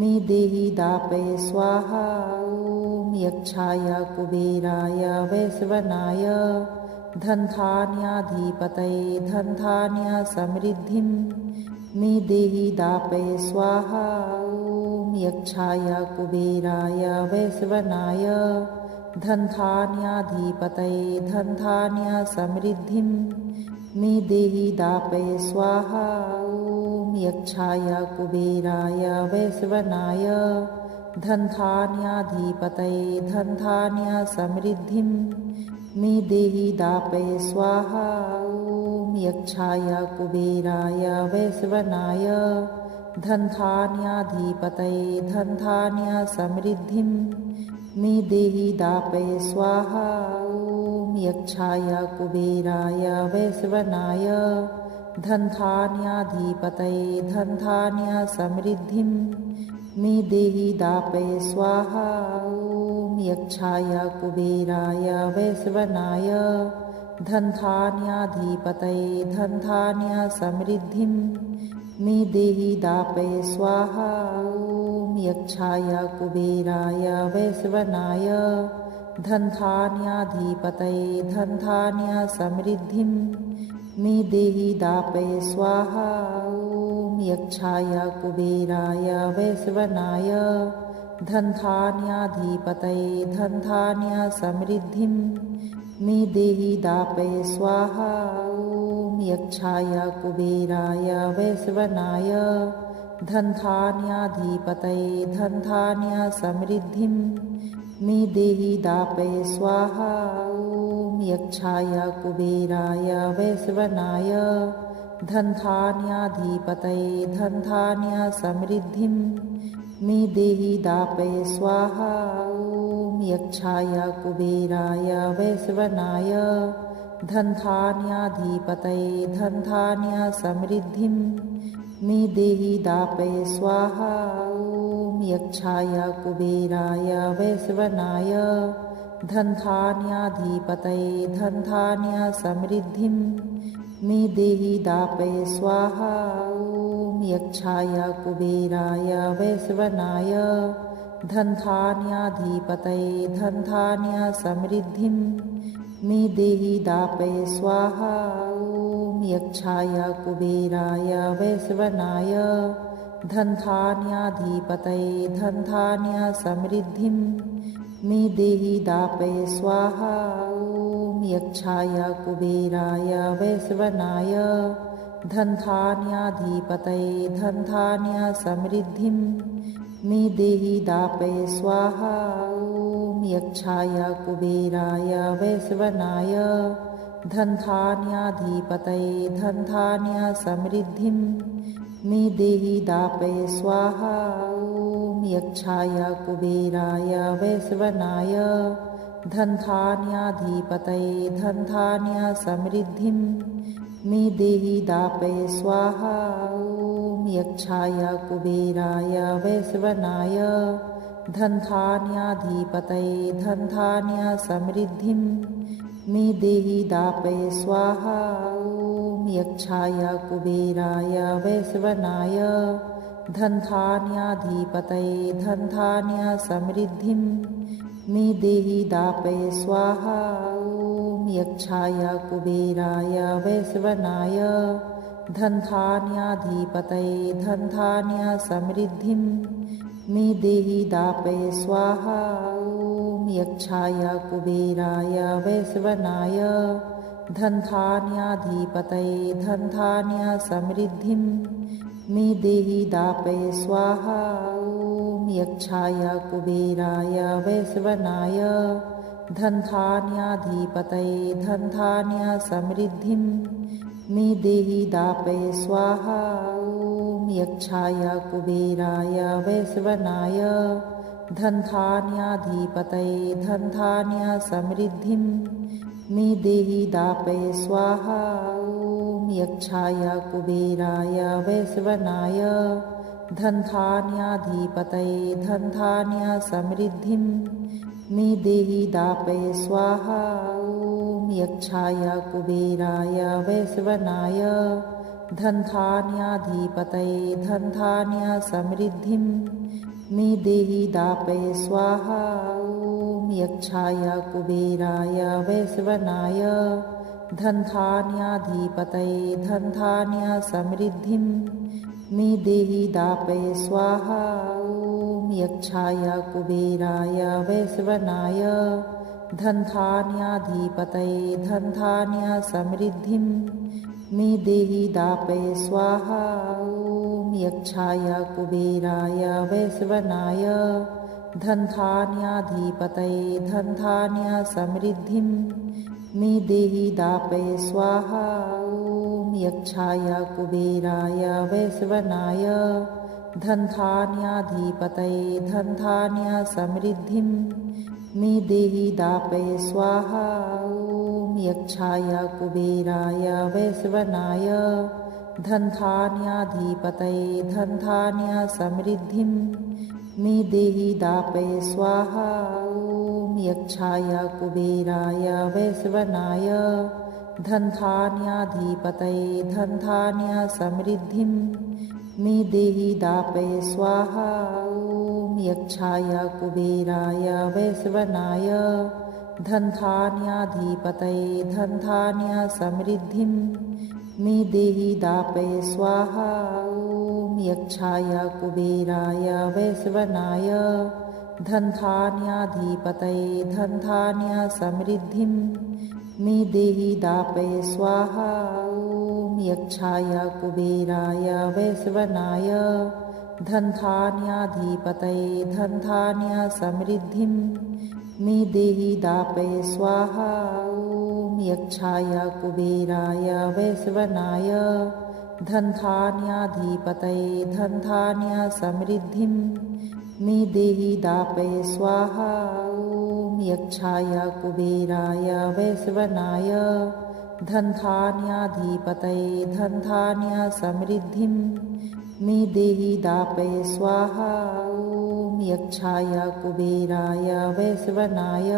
मे देहि दापय स्वाहा। ॐ यक्षाय कुबेराय वैश्वनाय धन्धान्याधिपतये धन्धान्य समृद्धिं मे देहि दापय स्वाहा। ॐ यक्षाय कुबेराय वैश्वनाय धन्धान्याधिपतये धन्धान्य समृद्धिं मे देहि दापय स्वाहा। ॐ यक्षाय कुबेराय वैश्वनाय धन्धान्याधिपतये धन्धान्य समृद्धिं मे देहि दापय स्वाहा। ॐ यक्षाय कुबेराय वैश्वनाय धन्धान्याधिपतये धन्धान्य समृद्धिं मे देहि दापय स्वाहा। ॐ यक्षाय कुबेराय वैश्वनाय धन्धान्याधिपतये धन्धान्य समृद्धिं मे देहि दापय स्वाहा। ॐ यक्षाय कुबेराय वैश्वनाय धन्धान्याधिपतये धन्धान्य समृद्धिं मे देहि दापय स्वाहा। ॐ यक्षाय कुबेराय वैश्वनाय धन्धान्याधिपतये धन्धान्य समृद्धिं मे देहि दापय स्वाहा। ॐ यक्षाय कुबेराय वैश्वनाय धन्धान्याधिपतये धन्धान्य समृद्धिं मे देहि दापय स्वाहा। ॐ यक्षाय कुबेराय वैश्वनाय धन्धान्याधिपतये धन्धान्य समृद्धिं मे देहि दापय स्वाहा। ॐ यक्षाय कुबेराय वैश्वनाय धन्धान्याधिपतये धन्धान्य समृद्धिं मे देहि दापय स्वाहा। ॐ यक्षाय कुबेराय वैश्वनाय धन्धान्याधिपतये धन्धान्य समृद्धिं मे देहि दापय स्वाहा। ॐ यक्षाय कुबेराय वैश्वनाय धन्धान्याधिपतये धन्धान्य समृद्धिं मे देहि दापय स्वाहा। ॐ यक्षाय कुबेराय वैश्वनाय धन्धान्याधिपतये धन्धान्य समृद्धिं मे देहि दापय स्वाहा। ॐ यक्षाय कुबेराय वैश्वनाय धन्धान्याधिपतये धन्धान्य समृद्धिं मे देहि दापय स्वाहा। ॐ यक्षाय कुबेराय वैश्वनाय धन्धान्याधिपतये धन्धान्य समृद्धिं मे देहि दापय स्वाहा। ॐ यक्षाय कुबेराय वैश्वनाय धन्धान्याधिपतये धन्धान्य समृद्धिं मे देहि दापय स्वाहा। ॐ यक्षाय कुबेराय वैश्वनाय धन्धान्याधिपतये धन्धान्य समृद्धिं मे देहि दापय स्वाहा। ॐ यक्षाय कुबेराय वैश्वनाय धन्धान्याधिपतये धन्धान्य समृद्धिं मे देहि दापय स्वाहा। ॐ यक्षाय कुबेराय वैश्वनाय धन्धान्याधिपतये धन्धान्य समृद्धिं मे देहि दापय स्वाहा। ॐ यक्षाय कुबेराय वैश्वनाय धन्धान्याधिपतये धन्धान्य समृद्धिं मे देहि दापय स्वाहा। ॐ यक्षाय कुबेराय वैश्वनाय धन्धान्याधिपतये धन्धान्य समृद्धिं मे देहि दापय स्वाहा। ॐ यक्षाय कुबेराय वैश्वनाय धन्धान्याधिपतये धन्धान्य समृद्धिं मे देहि दापय स्वाहा। ॐ यक्षाय कुबेराय वैश्वनाय धन्धान्याधिपतये धन्धान्य समृद्धिं मे देहि दापय स्वाहा। ॐ यक्षाय कुबेराय वैश्वनाय धन्धान्याधिपतये धन्धान्य समृद्धिं मे देहि दापय स्वाहा। ॐ यक्षाय कुबेराय वैश्वनाय धन्धान्याधिपतये धन्धान्य समृद्धिं मे देहि दापय स्वाहा। ॐ यक्षाय कुबेराय वैश्वनाय धन्धान्याधिपतये धन्धान्य समृद्धिं मे देहि दापय स्वाहा। ॐ यक्षाय कुबेराय वैश्वनाय धन्धान्याधिपतये धन्धान्य समृद्धिं मे देहि दापय स्वाहा। ॐ यक्षाय कुबेराय वैश्वनाय धन्धान्याधिपतये धन्धान्य समृद्धिं मे देहि दापय स्वाहा। ॐ यक्षाय कुबेराय वैश्वनाय धन्धान्याधिपतये धन्धान्य समृद्धिं मे देहि दापय स्वाहा। ॐ यक्षाय कुबेराय वैश्वनाय धन्धान्याधिपतये धन्धान्य समृद्धिं मे देहि दापय स्वाहा। ॐ यक्षाय कुबेराय वैश्वनाय धन्धान्याधिपतये धन्धान्य समृद्धिं मे देहि दापय स्वाहा। ॐ यक्षाय कुबेराय वैश्वनाय धन्धान्याधिपतये धन्धान्य समृद्धिं मे देहि दापय स्वाहा। ॐ यक्षाय कुबेराय वैश्वनाय धन्धान्याधिपतये धन्धान्य समृद्धिं मे देहि दापय स्वाहा। ॐ यक्षाय कुबेराय वैश्वनाय धन्धान्याधिपतये धन्धान्य समृद्धिं मे देहि दापय स्वाहा। ॐ यक्षाय कुबेराय वैश्वनाय धन्धान्याधिपतये धन्धान्य समृद्धिं मे देहि दापय स्वाहा। ॐ यक्षाय कुबेराय वैश्वनाय धन्धान्याधिपतये धन्धान्य समृद्धिं मे देहि दापय स्वाहा। ॐ यक्षाय कुबेराय वैश्वनाय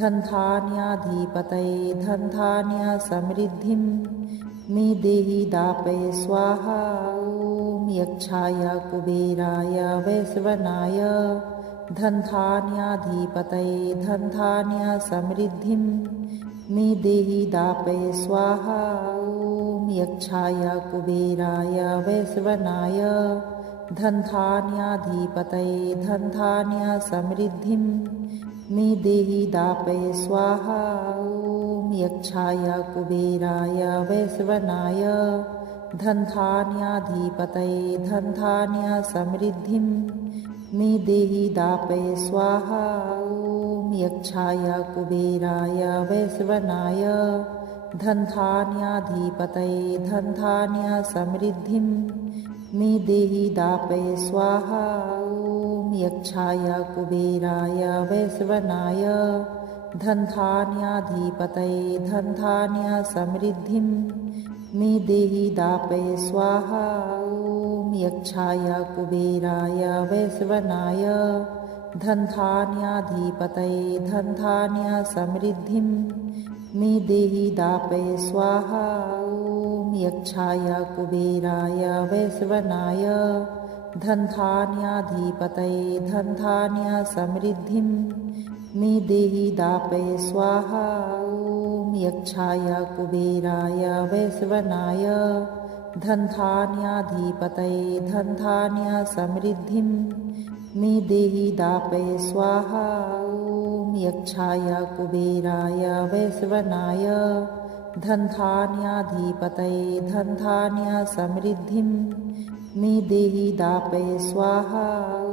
धन्धान्याधिपतये धन्धान्य समृद्धिं मे देहि दापय स्वाहा। ॐ यक्षाय कुबेराय वैश्वनाय धन्धान्याधिपतये धन्धान्य समृद्धिं मे देहि दापय स्वाहा। ॐ यक्षाय कुबेराय वैश्वनाय धन्धान्याधिपतये धन्धान्य समृद्धिं मे देहि दापय स्वाहा। ॐ यक्षाय कुबेराय वैश्वनाय धन्धान्याधिपतये धन्धान्य समृद्धिं मे देहि दापय स्वाहा। ॐ यक्षाय कुबेराय वैश्वनाय धन्धान्याधिपतये धन्धान्य समृद्धिं मे देहि दापय स्वाहा। ॐ यक्षाय कुबेराय वैश्वनाय धन्धान्याधिपतये धन्धान्य समृद्धिं मे देहि दापय स्वाहा। ॐ यक्षाय कुबेराय वैश्वनाय धन्धान्याधिपतये धन्धान्य समृद्धिं मे देहि दापय स्वाहा। ॐ यक्षाय कुबेराय वैश्वनाय धन्धान्याधिपतये धन्धान्य समृद्धिं मे देहि दापय स्वाहा। ॐ यक्षाय कुबेराय वैश्वनाय धन्धान्याधिपतये धन्धान्य समृद्धिं मे देहि दापय स्वाहा। ॐ यक्षाय कुबेराय वैश्वनाय धन्धान्याधिपतये धन्धान्य समृद्धिं मे देहि दापय स्वाहा। ॐ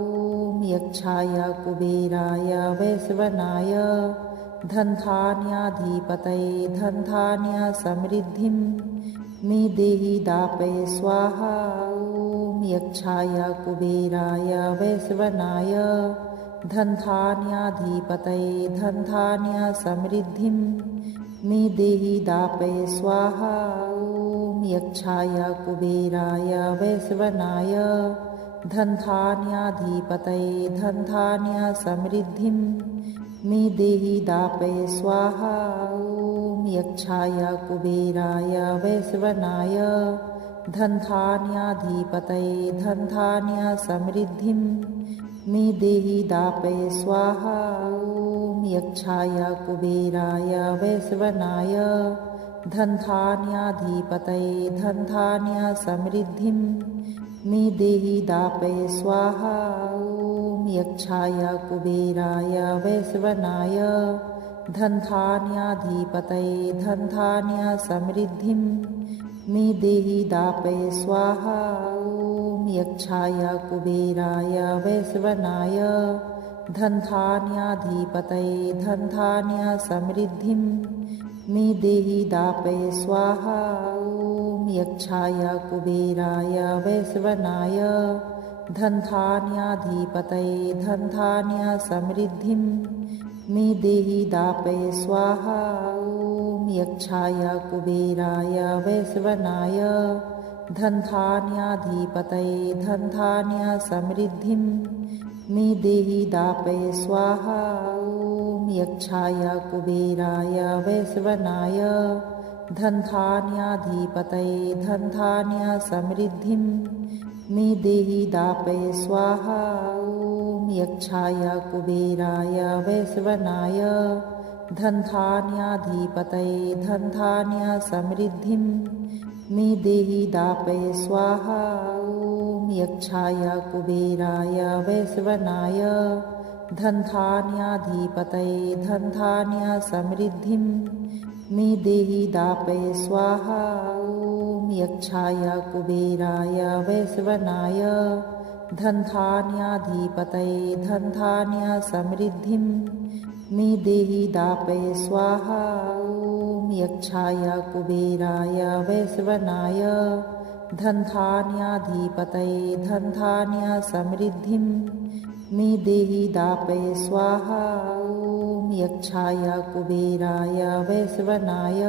यक्षाय कुबेराय वैश्वनाय धन्धान्याधिपतये धन्धान्य समृद्धिं मे देहि दापय स्वाहा। ॐ यक्षाय कुबेराय वैश्वनाय धन्धान्याधिपतये धन्धान्य समृद्धिं मे देहि दापय स्वाहा। ॐ यक्षाय कुबेराय वैश्वनाय धन्धान्याधिपतये धन्धान्य समृद्धिं मे देहि दापय स्वाहा। ॐ यक्षाय कुबेराय वैश्वनाय धन्धान्याधिपतये धन्धान्य समृद्धिं मे देहि दापय स्वाहा। ॐ यक्षाय कुबेराय वैश्वनाय धन्धान्याधिपतये धन्धान्य समृद्धिं मे देहि दापय स्वाहा। ॐ यक्षाय कुबेराय वैश्वनाय धन्धान्याधिपतये धन्धान्य समृद्धिं मे देहि दापय स्वाहा। ॐ यक्षाय कुबेराय वैश्वनाय धन्धान्याधिपतये धन्धान्य समृद्धिं मे देहि दापय स्वाहा। ॐ यक्षाय कुबेराय वैश्वनाय धन्धान्याधिपतये धन्धान्य समृद्धिं मे देहि दापय स्वाहा। ॐ यक्षाय कुबेराय वैश्वनाय धन्धान्याधिपतये धन्धान्य समृद्धिं मे देहि दापय स्वाहा। ॐ यक्षाय कुबेराय वैश्वनाय धन्धान्याधिपतये धन्धान्य समृद्धिं मे देहि दापय स्वाहा। ॐ यक्षाय कुबेराय वैश्वनाय धन्धान्याधिपतये धन्धान्य समृद्धिं मे देहि दापय स्वाहा। ॐ यक्षाय कुबेराय वैश्वनाय धन्धान्याधिपतये धन्धान्य समृद्धिं मे देहि दापय स्वाहा। ॐ यक्षाय कुबेराय वैश्वनाय धन्धान्याधिपतये धन्धान्य समृद्धिं मे देहि दापय स्वाहा। ॐ यक्षाय कुबेराय वैश्वनाय धन्धान्याधिपतये धन्धान्य समृद्धिं मे देहि दापय स्वाहा। ॐ यक्षाय कुबेराय वैश्वनाय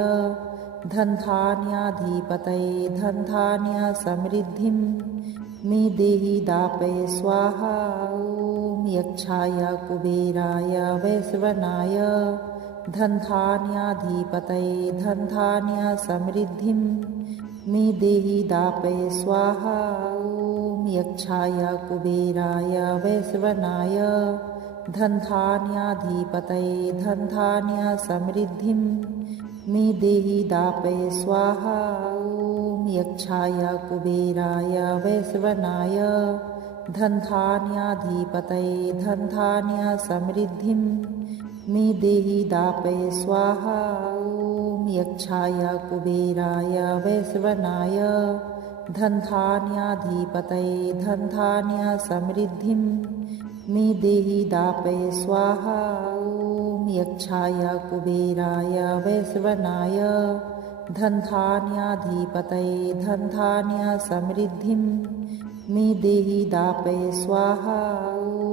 धन्धान्याधिपतये धन्धान्य समृद्धिं मे देहि दापय स्वाहा। ॐ यक्षाय कुबेराय वैश्वनाय धन्धान्याधिपतये धन्धान्य समृद्धिं मे देहि दापय स्वाहा। ॐ यक्षाय कुबेराय वैश्वनाय धन्धान्याधिपतये धन्धान्य समृद्धिं मे देहि दापय स्वाहा। ॐ यक्षाय कुबेराय वैश्वनाय धन्धान्याधिपतये धन्धान्य समृद्धिं मे देहि दापय स्वाहा। ॐ यक्षाय कुबेराय वैश्वनाय धन्धान्याधिपतये धन्धान्य समृद्धिं मे देहि दापय स्वाहा। ॐ यक्षाय कुबेराय वैश्वनाय धन्धान्याधिपतये धन्धान्य समृद्धिं मे देहि दापय स्वाहा।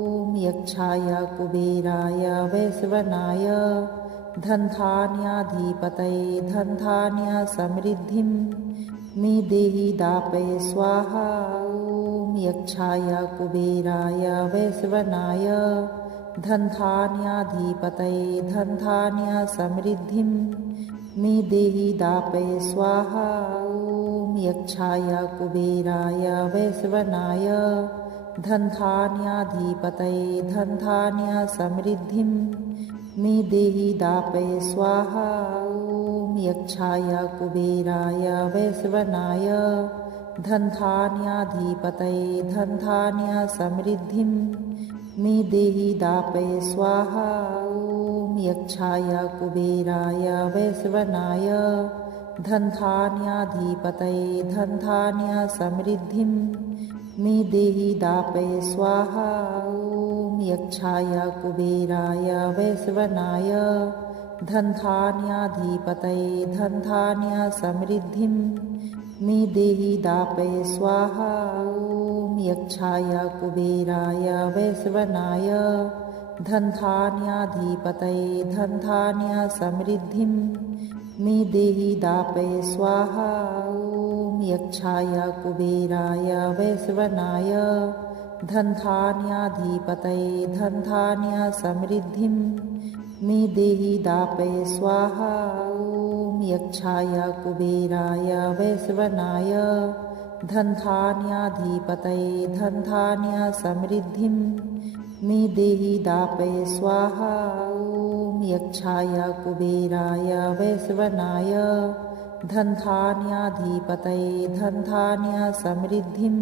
ॐ यक्षाय कुबेराय वैश्वनाय धन्धान्याधिपतये धन्धान्य समृद्धिं मे देहि दापय स्वाहा। ॐ यक्षाय कुबेराय वैश्वनाय धन्धान्याधिपतये धन्धान्य समृद्धिं मे देहि दापय स्वाहा। ॐ यक्षाय कुबेराय वैश्वनाय धन्धान्याधिपतये धन्धान्य समृद्धिं मे देहि दापय स्वाहा। ॐ यक्षाय कुबेराय वैश्वनाय धन्धान्याधिपतये धन्धान्य समृद्धिं मे देहि दापय स्वाहा। ॐ यक्षाय कुबेराय वैश्वनाय धन्धान्याधिपतये धन्धान्य समृद्धिं मे देहि दापय स्वाहा। ॐ यक्षाय कुबेराय वैश्वनाय धन्धान्याधिपतये धन्धान्य समृद्धिं मे देहि दापय स्वाहा। ॐ यक्षाय कुबेराय वैश्वनाय धन्धान्याधिपतये धन्धान्य समृद्धिं मे देहि दापय स्वाहा। ॐ यक्षाय कुबेराय वैश्वनाय धन्धान्याधिपतये धन्धान्य समृद्धिं मे देहि दापय स्वाहा। ॐ यक्षाय कुबेराय वैश्वनाय धन्धान्याधिपतये धन्धान्य समृद्धिं मे देहि दापय स्वाहा। ॐ यक्षाय कुबेराय वैश्वनाय धन्धान्याधिपतये धन्धान्य समृद्धिं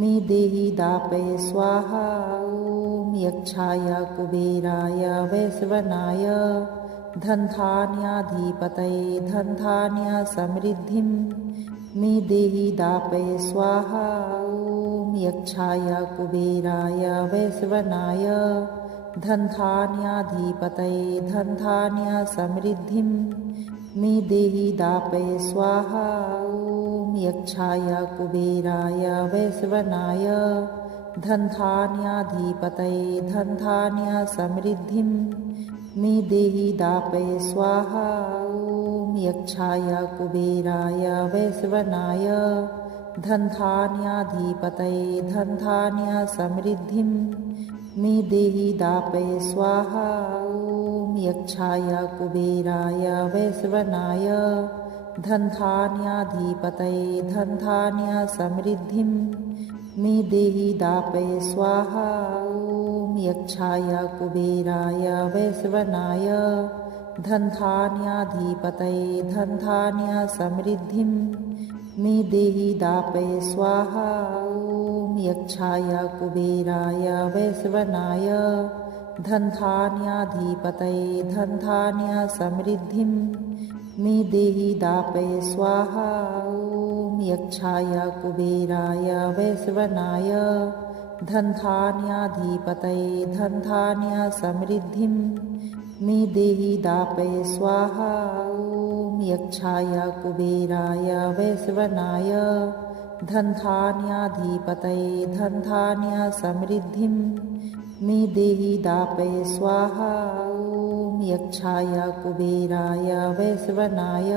मे देहि दापय स्वाहा। ॐ यक्षाय कुबेराय वैश्वनाय धन्धान्याधिपतये धन्धान्य समृद्धिं मे देहि दापय स्वाहा। ॐ यक्षाय कुबेराय वैश्वनाय धन्धान्याधिपतये धन्धान्य समृद्धिं मे देहि दापय स्वाहा। ॐ यक्षाय कुबेराय वैश्वनाय धन्धान्याधिपतये धन्धान्य समृद्धिं मे देहि दापय स्वाहा। ॐ यक्षाय कुबेराय वैश्वनाय धन्धान्याधिपतये धन्धान्य समृद्धिं मे देहि दापय स्वाहा। ॐ यक्षाय कुबेराय वैश्वनाय धन्धान्याधिपतये धन्धान्य समृद्धिं मे देहि दापय स्वाहा। ॐ यक्षाय कुबेराय वैश्वनाय धन्धान्याधिपतये धन्धान्य समृद्धिं मे देहि दापय स्वाहा। ॐ यक्षाय कुबेराय वैश्वनाय धन्धान्याधिपतये धन्धान्य समृद्धिं मे देहि दापय स्वाहा। ॐ यक्षाय कुबेराय वैश्वनाय धन्धान्याधिपतये धन्धान्य समृद्धिं मे देहि दापय स्वाहा। ॐ यक्षाय कुबेराय वैश्वनाय धन्धान्याधिपतये धन्धान्य समृद्धिं मे देहि दापय स्वाहा। ॐ यक्षाय कुबेराय वैश्वनाय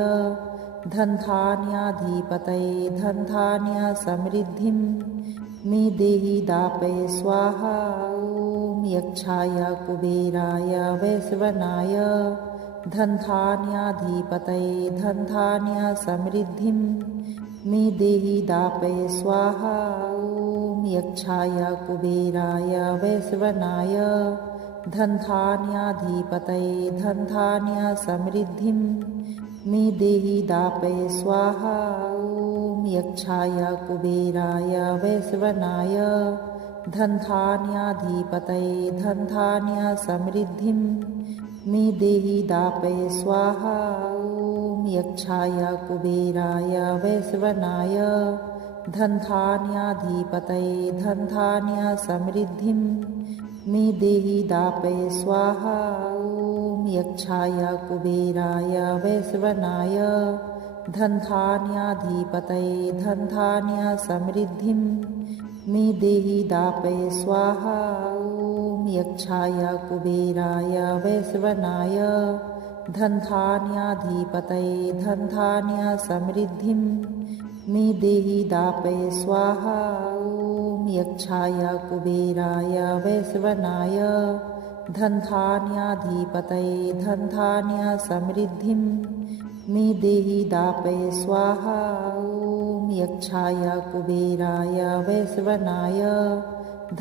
धन्धान्याधिपतये धन्धान्य समृद्धिं मे देहि दापय स्वाहा। ॐ यक्षाय कुबेराय वैश्वनाय धन्धान्याधिपतये धन्धान्य समृद्धिं मे देहि दापय स्वाहा। ॐ यक्षाय कुबेराय वैश्वनाय धन्धान्याधिपतये धन्धान्य समृद्धिं मे देहि दापय स्वाहा। ॐ यक्षाय कुबेराय वैश्वनाय धन्धान्याधिपतये धन्धान्य समृद्धिं मे देहि दापय स्वाहा। ॐ यक्षाय कुबेराय वैश्वनाय धन्धान्याधिपतये धन्धान्य समृद्धिं मे देहि दापय स्वाहा। ॐ यक्षाय कुबेराय वैश्वनाय धन्धान्याधिपतये धन्धान्य समृद्धिं मे देहि दापय स्वाहा। ॐ यक्षाय कुबेराय वैश्वनाय धन्धान्याधिपतये धन्धान्य समृद्धिं मे देहि दापय स्वाहा। ॐ यक्षाय कुबेराय वैश्वनाय धन्धान्याधिपतये धन्धान्य समृद्धिं मे देहि दापय स्वाहा। ॐ यक्षाय कुबेराय वैश्वनाय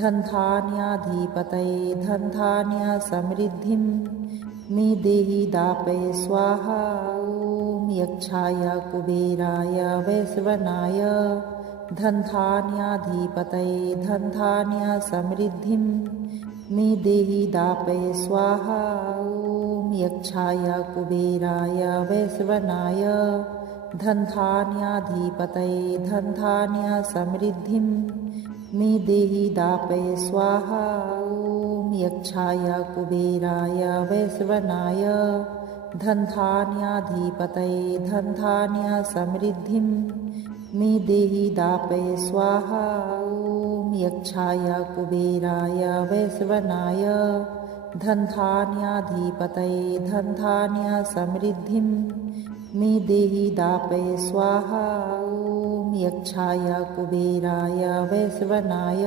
धन्धान्याधिपतये धन्धान्य समृद्धिं मे देहि दापय स्वाहा। ॐ यक्षाय कुबेराय वैश्वनाय धन्धान्याधिपतये धन्धान्य समृद्धिं मे देहि दापय स्वाहा। ॐ यक्षाय कुबेराय वैश्वनाय धन्धान्याधिपतये धन्धान्य समृद्धिं मे देहि दापय स्वाहा। ॐ यक्षाय कुबेराय वैश्वनाय धन्धान्याधिपतये धन्धान्य समृद्धिं मे देहि दापय स्वाहा। ॐ यक्षाय कुबेराय वैश्वनाय धन्धान्याधिपतये धन्धान्य समृद्धिं मे देहि दापय स्वाहा। ॐ यक्षाय कुबेराय वैश्वनाय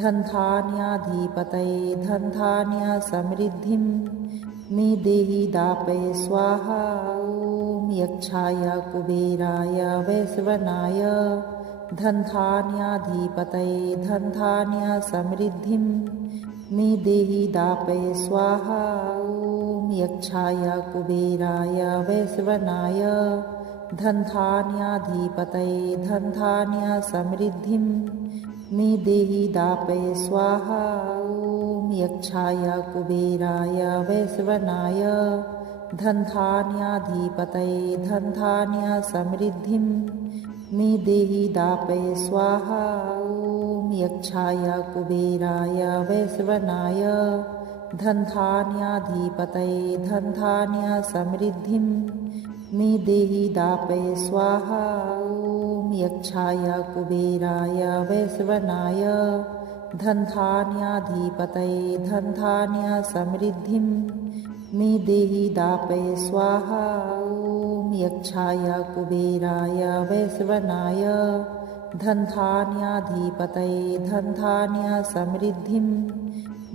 धन्धान्याधिपतये धन्धान्य समृद्धिं मे देहि दापय स्वाहा। ॐ यक्षाय कुबेराय वैश्वनाय धन्धान्याधिपतये धन्धान्य समृद्धिं मे देहि दापय स्वाहा। ॐ यक्षाय कुबेराय वैश्वनाय धन्धान्याधिपतये धन्धान्य समृद्धिं मे देहि दापय स्वाहा। ॐ यक्षाय कुबेराय वैश्वनाय धन्धान्याधिपतये धन्धान्य समृद्धिं मे देहि दापय स्वाहा। ॐ यक्षाय कुबेराय वैश्वनाय धनधान्याधिपतये धनधान्य समृद्धिं मे देहि दापय स्वाहा। ॐ यक्षाय कुबेराय वैश्वनाय धनधान्याधिपतये धनधान्य समृद्धिं मे देहि दापय स्वाहा। ॐ यक्षाय कुबेराय वैश्वनाय धनधान्याधिपतये धनधान्य समृद्धिं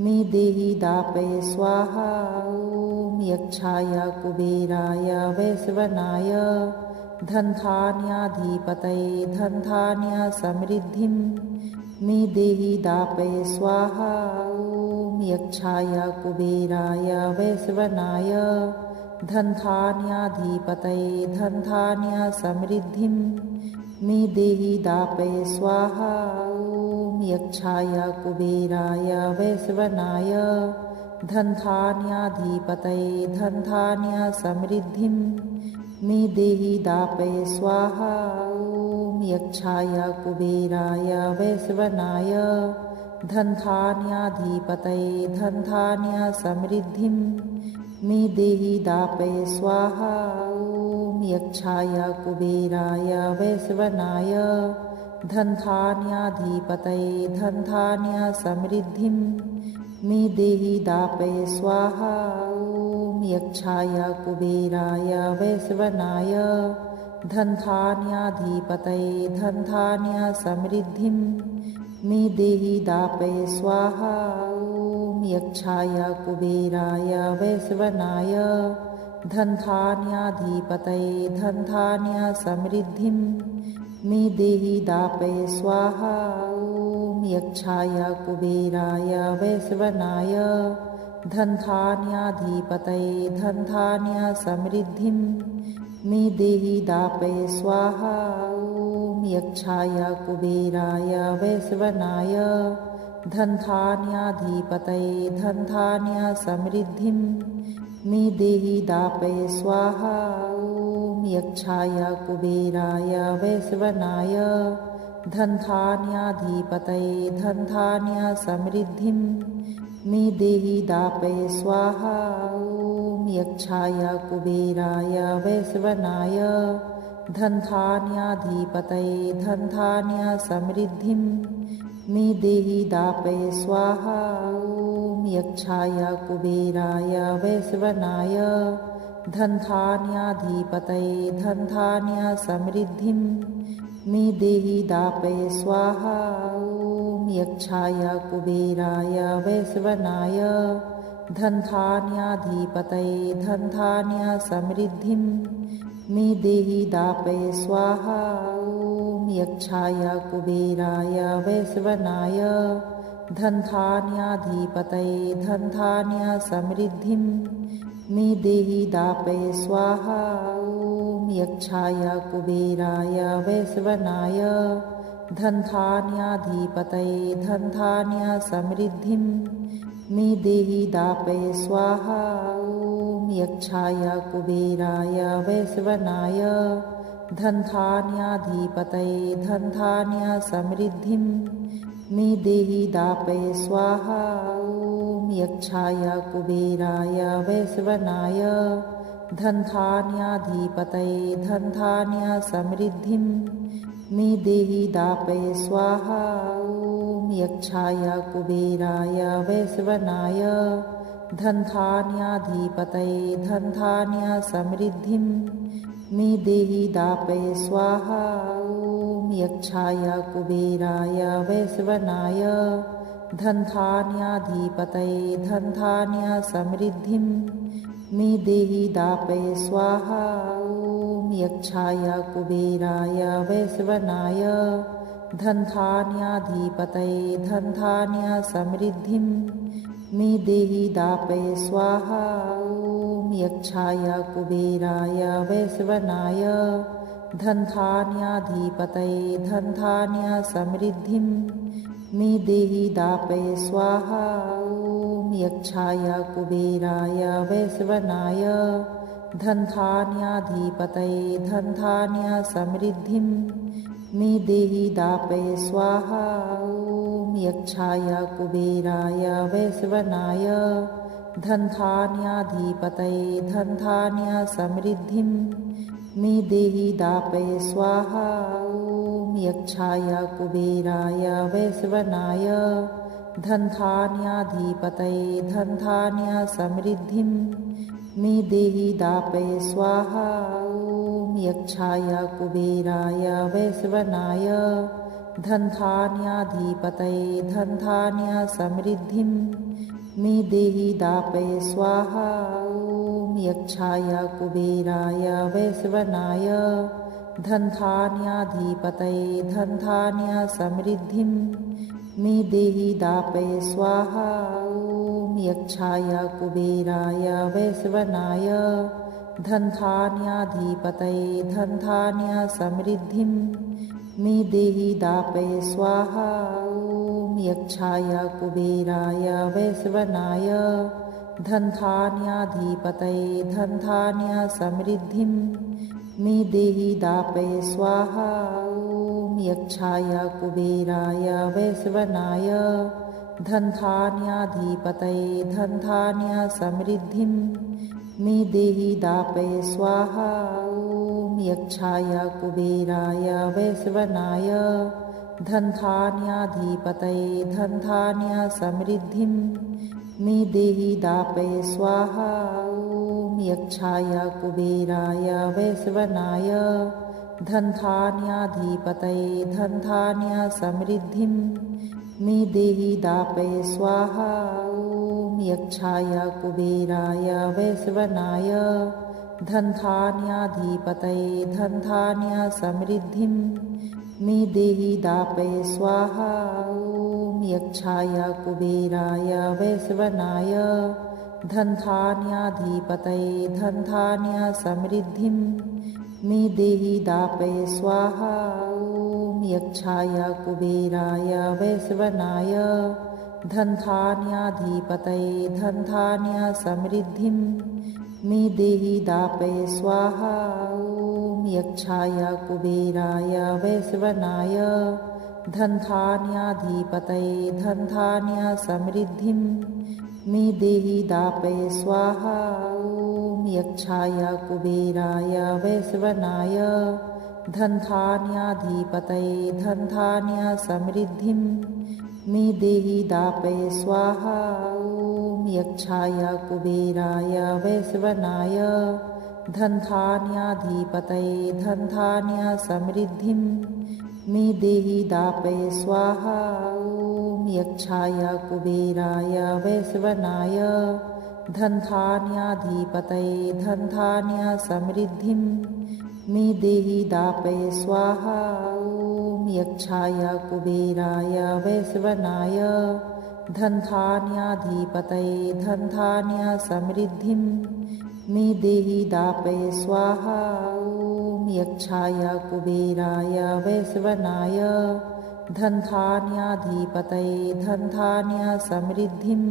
मे देहि दापय स्वाहा। ॐ यक्षाय कुबेराय वैश्वनाय धनधान्याधिपतये धनधान्य समृद्धिं मे देहि दापय स्वाहा। ॐ यक्षाय कुबेराय वैश्वनाय धनधान्याधिपतये धनधान्य समृद्धिं मे देहि दापय स्वाहा। ॐ यक्षाय कुबेराय वैश्वनाय धनधान्याधिपतये धनधान्य समृद्धिं मे देहि दापय स्वाहा। ॐ यक्षाय कुबेराय वैश्वनाय धनधान्याधिपतये धनधान्य समृद्धिं मे देहि दापय स्वाहा। ॐ यक्षाय कुबेराय वैश्वनाय धनधान्याधिपतये धनधान्य समृद्धिं मे देहि दापय स्वाहा। ॐ यक्षाय कुबेराय वैश्वनाय धनधान्याधिपतये धनधान्य समृद्धिं मे देहि दापय स्वाहा। ॐ यक्षाय कुबेराय वैश्वनाय धनधान्याधिपतये धनधान्य समृद्धिं मे देहि दापय स्वाहा। ॐ यक्षाय कुबेराय वैश्वनाय धनधान्याधिपतये धनधान्य समृद्धिं मे देहि दापय स्वाहा। ॐ यक्षाय कुबेराय वैश्वनाय धनधान्याधिपतये धनधान्य समृद्धिं मे देहि दापय स्वाहा। ॐ यक्षाय कुबेराय वैश्वनाय धनधान्याधिपतये धनधान्य समृद्धिं मे देहि दापय स्वाहा। ॐ यक्षाय कुबेराय वैश्वनाय धनधान्याधिपतये धनधान्य समृद्धिं मे देहि दापय स्वाहा। ॐ यक्षाय कुबेराय वैश्वनाय धनधान्याधिपतये धनधान्य समृद्धिं मे देहि दापय स्वाहा। ॐ यक्षाय कुबेराय वैश्वनाय धनधान्याधिपतये धनधान्य समृद्धिं मे देहि दापय स्वाहा। ॐ यक्षाय कुबेराय वैश्वनाय धनधान्याधिपतये धनधान्य समृद्धिं मे देहि दापय स्वाहा। ॐ यक्षाय कुबेराय वैश्वनाय धनधान्याधिपतये धनधान्य समृद्धिं मे देहि दापय स्वाहा। ॐ यक्षाय कुबेराय वैश्वनाय धनधान्याधिपतये धनधान्य समृद्धिं मे देहि दापय स्वाहा। ॐ यक्षाय कुबेराय वैश्वनाय धनधान्याधिपतये धनधान्य समृद्धिं मे देहि दापय स्वाहा। ॐ यक्षाय कुबेराय वैश्वनाय धनधान्याधिपतये धनधान्य समृद्धिं मे देहि दापय स्वाहा। ॐ यक्षाय कुबेराय वैश्वनाय धनधान्याधिपतये धनधान्य समृद्धिं मे देहि दापय स्वाहा। ॐ यक्षाय कुबेराय वैश्वनाय धनधान्याधिपतये धनधान्य समृद्धिं मे देहि दापय स्वाहा। ॐ यक्षाय कुबेराय वैश्वनाय धनधान्याधिपतये धनधान्य समृद्धिं मे देहि दापय स्वाहा। ॐ यक्षाय कुबेराय वैश्वनाय धनधान्याधिपतये धनधान्य समृद्धिं मे देहि दापय स्वाहा। ॐ यक्षाय कुबेराय वैश्वनाय धनधान्याधिपतये धनधान्य समृद्धिं मे देहि दापय स्वाहा। ॐ यक्षाय कुबेराय वैश्वनाय धनधान्याधिपतये धनधान्य समृद्धिं मे देहि दापय स्वाहा। ॐ यक्षाय कुबेराय वैश्वनाय धनधान्याधिपतये धनधान्य समृद्धिं मे देहि दापय स्वाहा। ॐ यक्षाय कुबेराय वैश्वनाय धनधान्याधिपतये धनधान्य समृद्धिं मे देहि दापय स्वाहा। ॐ यक्षाय कुबेराय वैश्वनाय धनधान्याधिपतये धनधान्य समृद्धिं मे देहि दापय स्वाहा। ॐ यक्षाय कुबेराय वैश्वनाय धनधान्याधिपतये धनधान्य समृद्धिं मे देहि दापय स्वाहा। ॐ यक्षाय कुबेराय वैश्वनाय धनधान्याधिपतये धनधान्य समृद्धिं मे देहि दापय स्वाहा। ॐ यक्षाय कुबेराय वैश्वनाय धनधान्याधिपतये धनधान्य समृद्धिं मे देहि दापय स्वाहा। ॐ यक्षाय कुबेराय वैश्वनाय धनधान्याधिपतये धनधान्य समृद्धिं मे देहि दापय स्वाहा। ॐ यक्षाय कुबेराय वैश्वनाय धनधान्याधिपतये धनधान्य समृद्धिं मे देहि दापय स्वाहा। ॐ यक्षाय कुबेराय वैश्वनाय धनधान्याधिपतये धनधान्य समृद्धिं मे देहि दापय स्वाहा। ॐ यक्षाय कुबेराय वैश्वनाय धनधान्याधिपतये धनधान्य समृद्धिं मे देहि दापय स्वाहा। ॐ यक्षाय कुबेराय वैश्वनाय धनधान्याधिपतये धनधान्य समृद्धिं मे देहि दापय स्वाहा। ॐ यक्षाय कुबेराय वैश्वनाय धनधान्याधिपतये धनधान्य समृद्धिं मे देहि दापय स्वाहा। ॐ यक्षाय कुबेराय वैश्वनाय धनधान्याधिपतये धनधान्य समृद्धिं मे देहि दापय स्वाहा। ॐ यक्षाय कुबेराय वैश्वनाय धनधान्याधिपतये धनधान्य समृद्धिं मे देहि दापय स्वाहा। ॐ यक्षाय कुबेराय वैश्वनाय धनधान्याधिपतये धनधान्य समृद्धिं मे देहि दापय स्वाहा। ॐ यक्षाय कुबेराय वैश्वनाय धनधान्याधिपतये धनधान्य समृद्धिं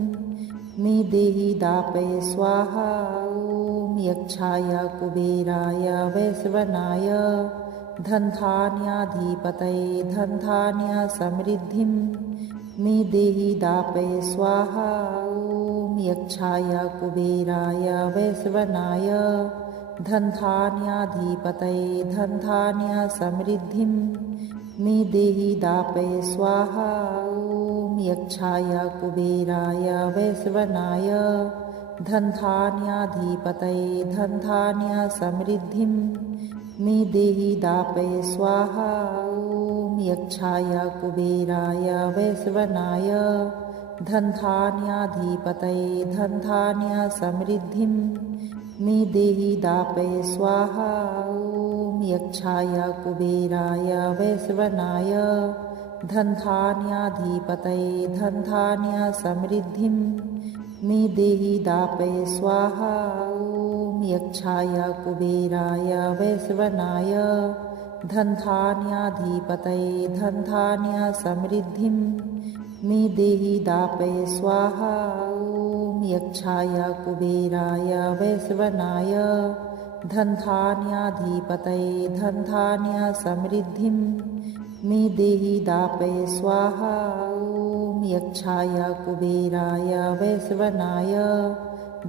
मे देहि दापय स्वाहा। ॐ यक्षाय कुबेराय वैश्वनाय धनधान्याधिपतये धनधान्य समृद्धिं मे देहि दापय स्वाहा। ॐ यक्षाय कुबेराय वैश्वनाय धनधान्याधिपतये धनधान्य समृद्धिं मे देहि दापय स्वाहा। ॐ यक्षाय कुबेराय वैश्वनाय धनधान्याधिपतये धनधान्य समृद्धिं मे देहि दापय स्वाहा। ॐ यक्षाय कुबेराय वैश्वनाय धनधान्याधिपतये धनधान्य समृद्धिं मे देहि दापय स्वाहा। ॐ यक्षाय कुबेराय वैश्वनाय धनधान्याधिपतये धनधान्य समृद्धिं मे देहि दापय स्वाहा। ॐ यक्षाय कुबेराय वैश्वनाय धनधान्याधिपतये धनधान्य समृद्धिं मे देहि दापय स्वाहा। ॐ यक्षाय कुबेराय वैश्वनाय धनधान्याधिपतये धनधान्य समृद्धिं मे देहि दापय स्वाहा। ॐ यक्षाय कुबेराय वैश्वनाय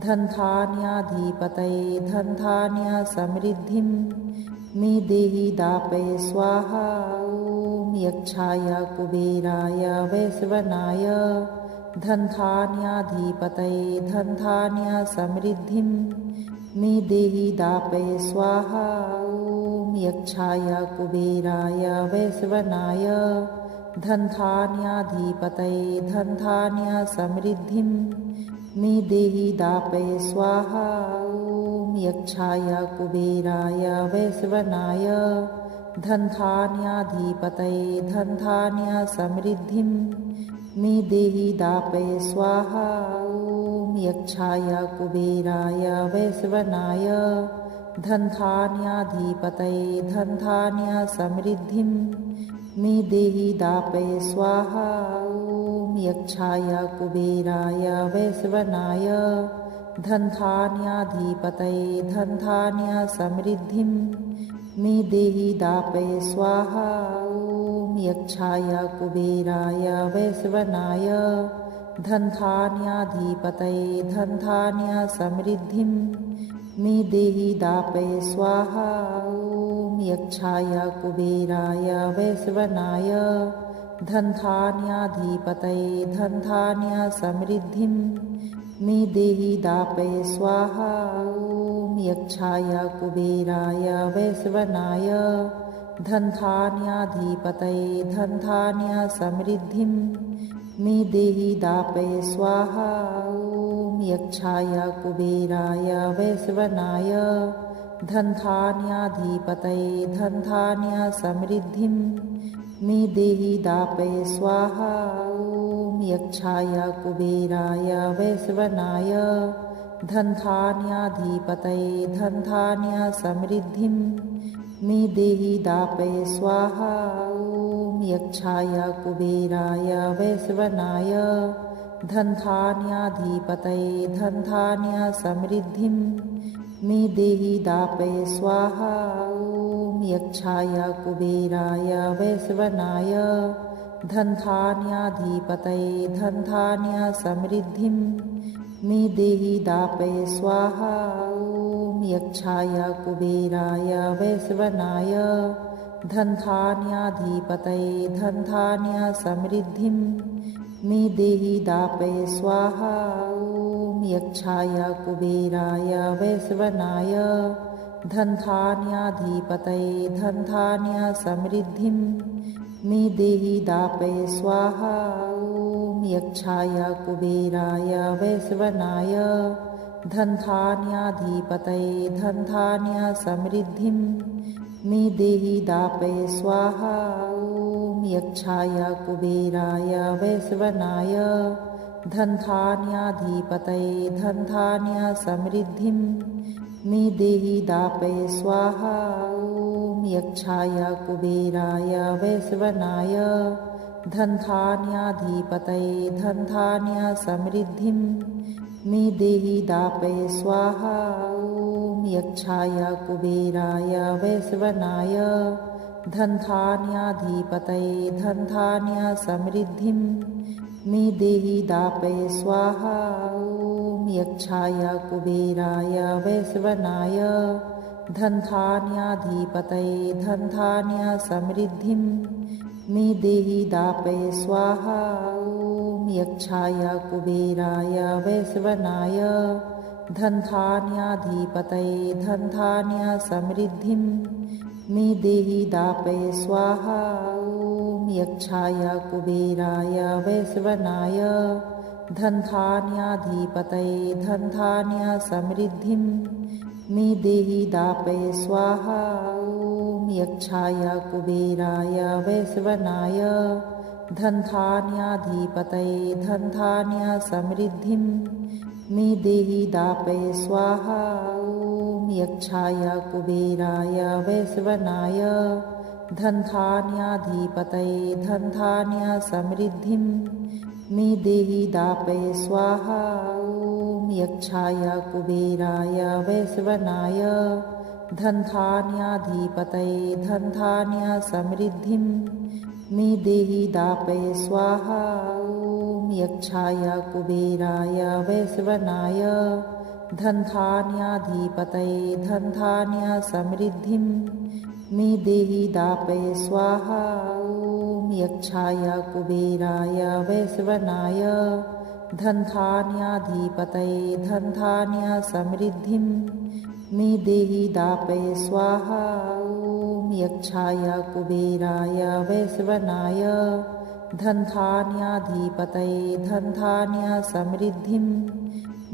धनधान्याधिपतये धनधान्य समृद्धिं मे देहि दापय स्वाहा ॐ यक्षाय कुबेराय वैश्वनाय धनधान्याधिपतये धनधान्य समृद्धिं मे देहि दापय स्वाहा ॐ यक्षाय कुबेराय वैश्वनाय धनधान्याधिपतये धनधान्य समृद्धिं मे देहि दापय स्वाहा ॐ यक्षाय कुबेराय वैश्वनाय धनधान्याधिपतये धनधान्य समृद्धिं मे देहि दापय स्वाहा ॐ यक्षाय कुबेराय वैश्वनाय धनधान्याधिपतये धनधान्य समृद्धिं मे देहि दापय स्वाहा ॐ यक्षाय कुबेराय वैश्वनाय धनधान्याधिपतये धनधान्य समृद्धिं मे देहि दापय स्वाहा ॐ यक्षाय कुबेराय वैश्वनाय धनधान्याधिपतये धनधान्य समृद्धिं मे देहि दापय स्वाहा ॐ यक्षाय कुबेराय वैश्वनाय धनधान्याधिपतये धनधान्य समृद्धिं मे देहि दापय स्वाहा ॐ यक्षाय कुबेराय वैश्वनाय धनधान्याधिपतये धनधान्य समृद्धिं मे देहि दापय स्वाहा ॐ यक्षाय कुबेराय वैश्वनाय धनधान्याधिपतये धनधान्य समृद्धिं मे देहि दापय स्वाहा ॐ यक्षाय कुबेराय वैश्वनाय धनधान्याधिपतये धनधान्य समृद्धिं मे देहि दापय स्वाहा ॐ यक्षाय कुबेराय वैश्वनाय धनधान्याधिपतये धनधान्य समृद्धिं मे देहि दापय स्वाहा ॐ यक्षाय कुबेराय वैश्वनाय धनधान्याधिपतये धनधान्य समृद्धिं मे देहि दापय स्वाहा ॐ यक्षाय कुबेराय वैश्वनाय धनधान्याधिपतये धनधान्य समृद्धिं मे देहि दापय स्वाहा ॐ यक्षाय कुबेराय वैश्वनाय धनधान्याधिपतये धनधान्य समृद्धिं मे देहि दापय स्वाहा ॐ यक्षाय कुबेराय वैश्वनाय धनधान्याधिपतये धनधान्य समृद्धिं मे देहि दापय स्वाहा ॐ यक्षाय कुबेराय वैश्वनाय धनधान्याधिपतये धनधान्य समृद्धिं मे देहि दापय स्वाहा ॐ यक्षाय कुबेराय वैश्वनाय धनधान्याधिपतये धनधान्य समृद्धिं मे देहि दापय स्वाहा ॐ यक्षाय कुबेराय वैश्वनाय धनधान्याधिपतये धनधान्य समृद्धिं मे देहि दापय स्वाहा ॐ यक्षाय कुबेराय वैश्वनाय धनधान्याधिपतये धनधान्य समृद्धिं मे देहि दापय स्वाहा ॐ यक्षाय कुबेराय वैश्वनाय धनधान्याधिपतये धनधान्य समृद्धिं मे देहि दापय स्वाहा ॐ यक्षाय कुबेराय वैश्वनाय धनधान्याधिपतये धनधान्य समृद्धिं मे देहि दापय स्वाहा ॐ यक्षाय कुबेराय वैश्वनाय धनधान्याधिपतये धनधान्य समृद्धिं मे देहि दापय स्वाहा ॐ यक्षाय कुबेराय वैश्वनाय धनधान्याधिपतये धनधान्य समृद्धिं मे देहि दापय स्वाहा ॐ यक्षाय कुबेराय वैश्वनाय धनधान्याधिपतये धनधान्य समृद्धिं मे देहि दापय स्वाहा यक्षाय कुबेराय वैश्वनाय धनधान्याधिपतये धनधान्य समृद्धिं मे देहि दापय स्वाहा। ॐ यक्षाय कुबेराय वैश्वनाय धनधान्याधिपतये धनधान्य समृद्धिं मे देहि दापय स्वाहा। ॐ यक्षाय कुबेराय वैश्वनाय धनधान्याधिपतये धनधान्य समृद्धिं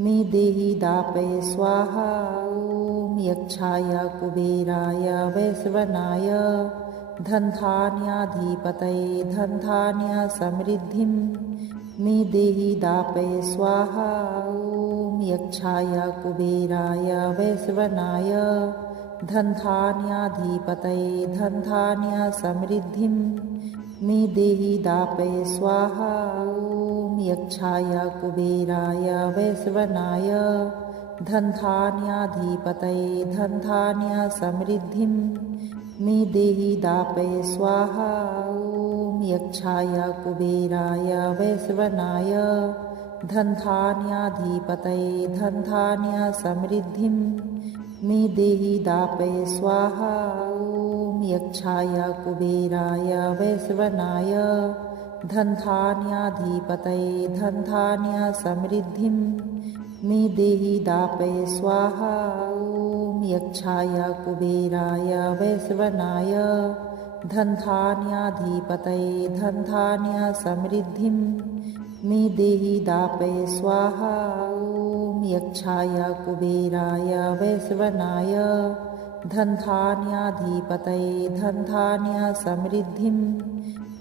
मे देहि दापय स्वाहा। ॐ यक्षाय कुबेराय वैश्वनाय धनधान्याधिपतये धनधान्य समृद्धिं मे देहि दापय स्वाहा। ॐ यक्षाय कुबेराय वैश्वनाय धनधान्याधिपतये धनधान्य समृद्धिं मे देहि दापय स्वाहा। ॐ यक्षाय कुबेराय वैश्वनाय धनधान्याधिपतये धनधान्य समृद्धिं मे देहि दापय स्वाहा। ॐ यक्षाय कुबेराय वैश्वनाय धनधान्याधिपतये धनधान्य समृद्धिं मे देहि दापय स्वाहा। ॐ यक्षाय कुबेराय वैश्वनाय धनधान्याधिपतये धनधान्य समृद्धिं मे देहि दापय स्वाहा। ॐ यक्षाय कुबेराय वैश्वनाय धनधान्याधिपतये धनधान्य समृद्धिं मे देहि दापय स्वाहा। ॐ यक्षाय कुबेराय वैश्वनाय धनधान्याधिपतये धनधान्य समृद्धिं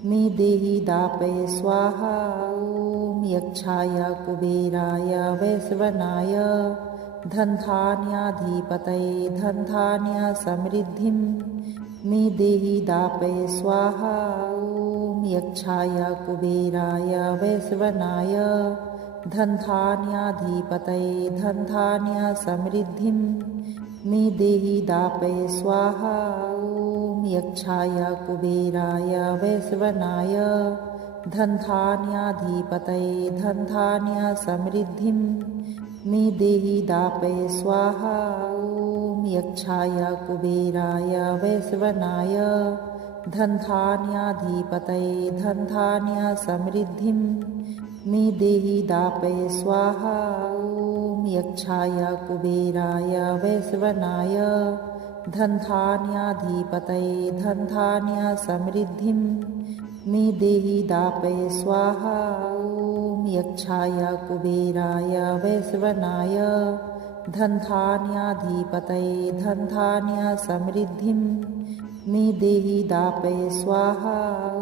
मे देहि दापय स्वाहा। ॐ यक्षाय कुबेराय वैश्वनाय धनधान्याधिपतये धनधान्य समृद्धिं मे देहि दापय स्वाहा। ॐ यक्षाय कुबेराय वैश्वनाय धनधान्याधिपतये धनधान्य समृद्धिं मे देहि दापय स्वाहा। ॐ यक्षाय कुबेराय वैश्वनाय धनधान्याधिपतये धनधान्य समृद्धिं मे देहि दापय स्वाहा। ॐ यक्षाय कुबेराय वैश्वनाय धनधान्याधिपतये धनधान्य समृद्धिं मे देहि दापय स्वाहा। ॐ यक्षाय कुबेराय वैश्वनाय धनधान्याधिपतये धनधान्य समृद्धिं मे देहि दापय स्वाहा। ॐ यक्षाय कुबेराय वैश्वनाय धनधान्याधिपतये धनधान्य समृद्धिं मे देहि दापय स्वाहा। ॐ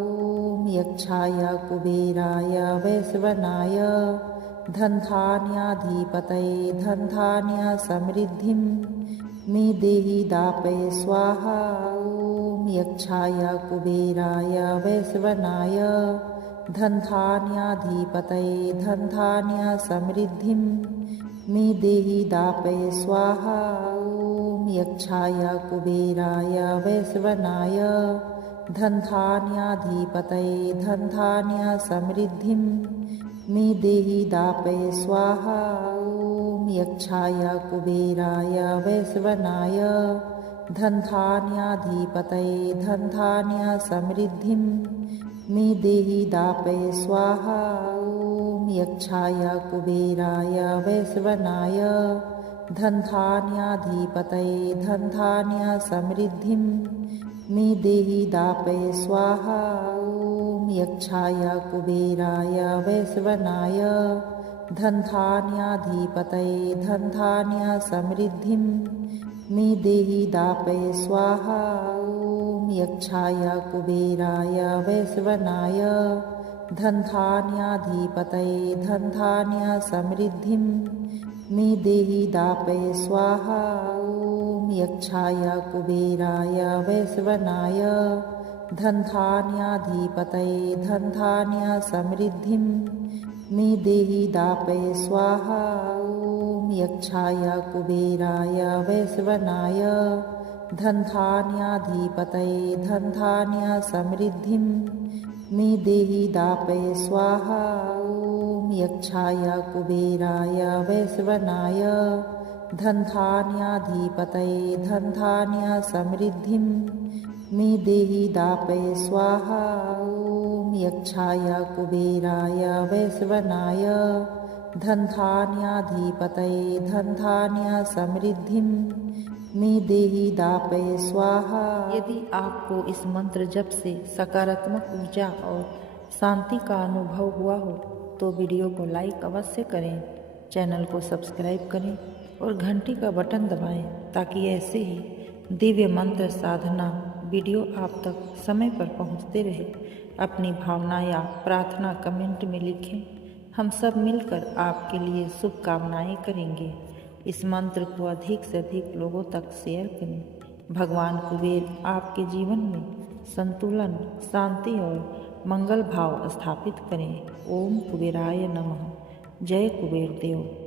यक्षाय कुबेराय वैश्वनाय धनधान्याधिपतये धनधान्य समृद्धिं मे देहि दापय स्वाहा। ॐ यक्षाय कुबेराय वैश्वनाय धनधान्याधिपतये धनधान्य समृद्धिं मे देहि दापय स्वाहा। ॐ यक्षाय कुबेराय वैश्वनाय धनधान्याधिपतये धनधान्य समृद्धिं मे देहि दापय स्वाहा। ॐ यक्षाय कुबेराय वैश्वनाय धनधान्याधिपतये धनधान्य समृद्धिं मे देहि दापय स्वाहा। ॐ यक्षाय कुबेराय वैश्वनाय धनधान्याधिपतये धनधान्य समृद्धिं मे देहि दापय स्वाहा। ॐ यक्षाय कुबेराय वैश्वनाय धनधान्याधिपतये धनधान्य समृद्धिं मे देहि दापय स्वाहा। ॐ यक्षाय कुबेराय वैश्वनाय धनधान्याधिपतये धनधान्य समृद्धिं मे देहि दापय स्वाहा। ॐ यक्षाय कुबेराय वैश्वनाय धनधान्याधिपतये धनधान्य समृद्धिं मे देहि दापय स्वाहा। ॐ यक्षाय कुबेराय वैश्वनाय धनधान्याधिपतये धनधान्य समृद्धिं मे देहि दापय स्वाहा। ॐ यक्षाय कुबेराय वैश्वनाय धनधान्याधिपतये धनधान्य समृद्धिं मे देहि दापय स्वाहा। ॐ यक्षाय कुबेराय वैश्वनाय धनधान्याधिपतये धनधान्य समृद्धिं मे देहि दापय स्वाहा। यदि आपको इस मंत्र जप से सकारात्मक ऊर्जा और शांति का अनुभव हुआ हो तो वीडियो को लाइक अवश्य करें, चैनल को सब्सक्राइब करें और घंटी का बटन दबाएं ताकि ऐसे ही दिव्य मंत्र साधना वीडियो आप तक समय पर पहुंचते रहे। अपनी भावना या प्रार्थना कमेंट में लिखें, हम सब मिलकर आपके लिए शुभकामनाएं करेंगे। इस मंत्र को अधिक से अधिक लोगों तक शेयर करें। भगवान कुबेर आपके जीवन में संतुलन, शांति और मंगल भाव स्थापित करें। ओम कुबेराय नमः। जय कुबेर देव।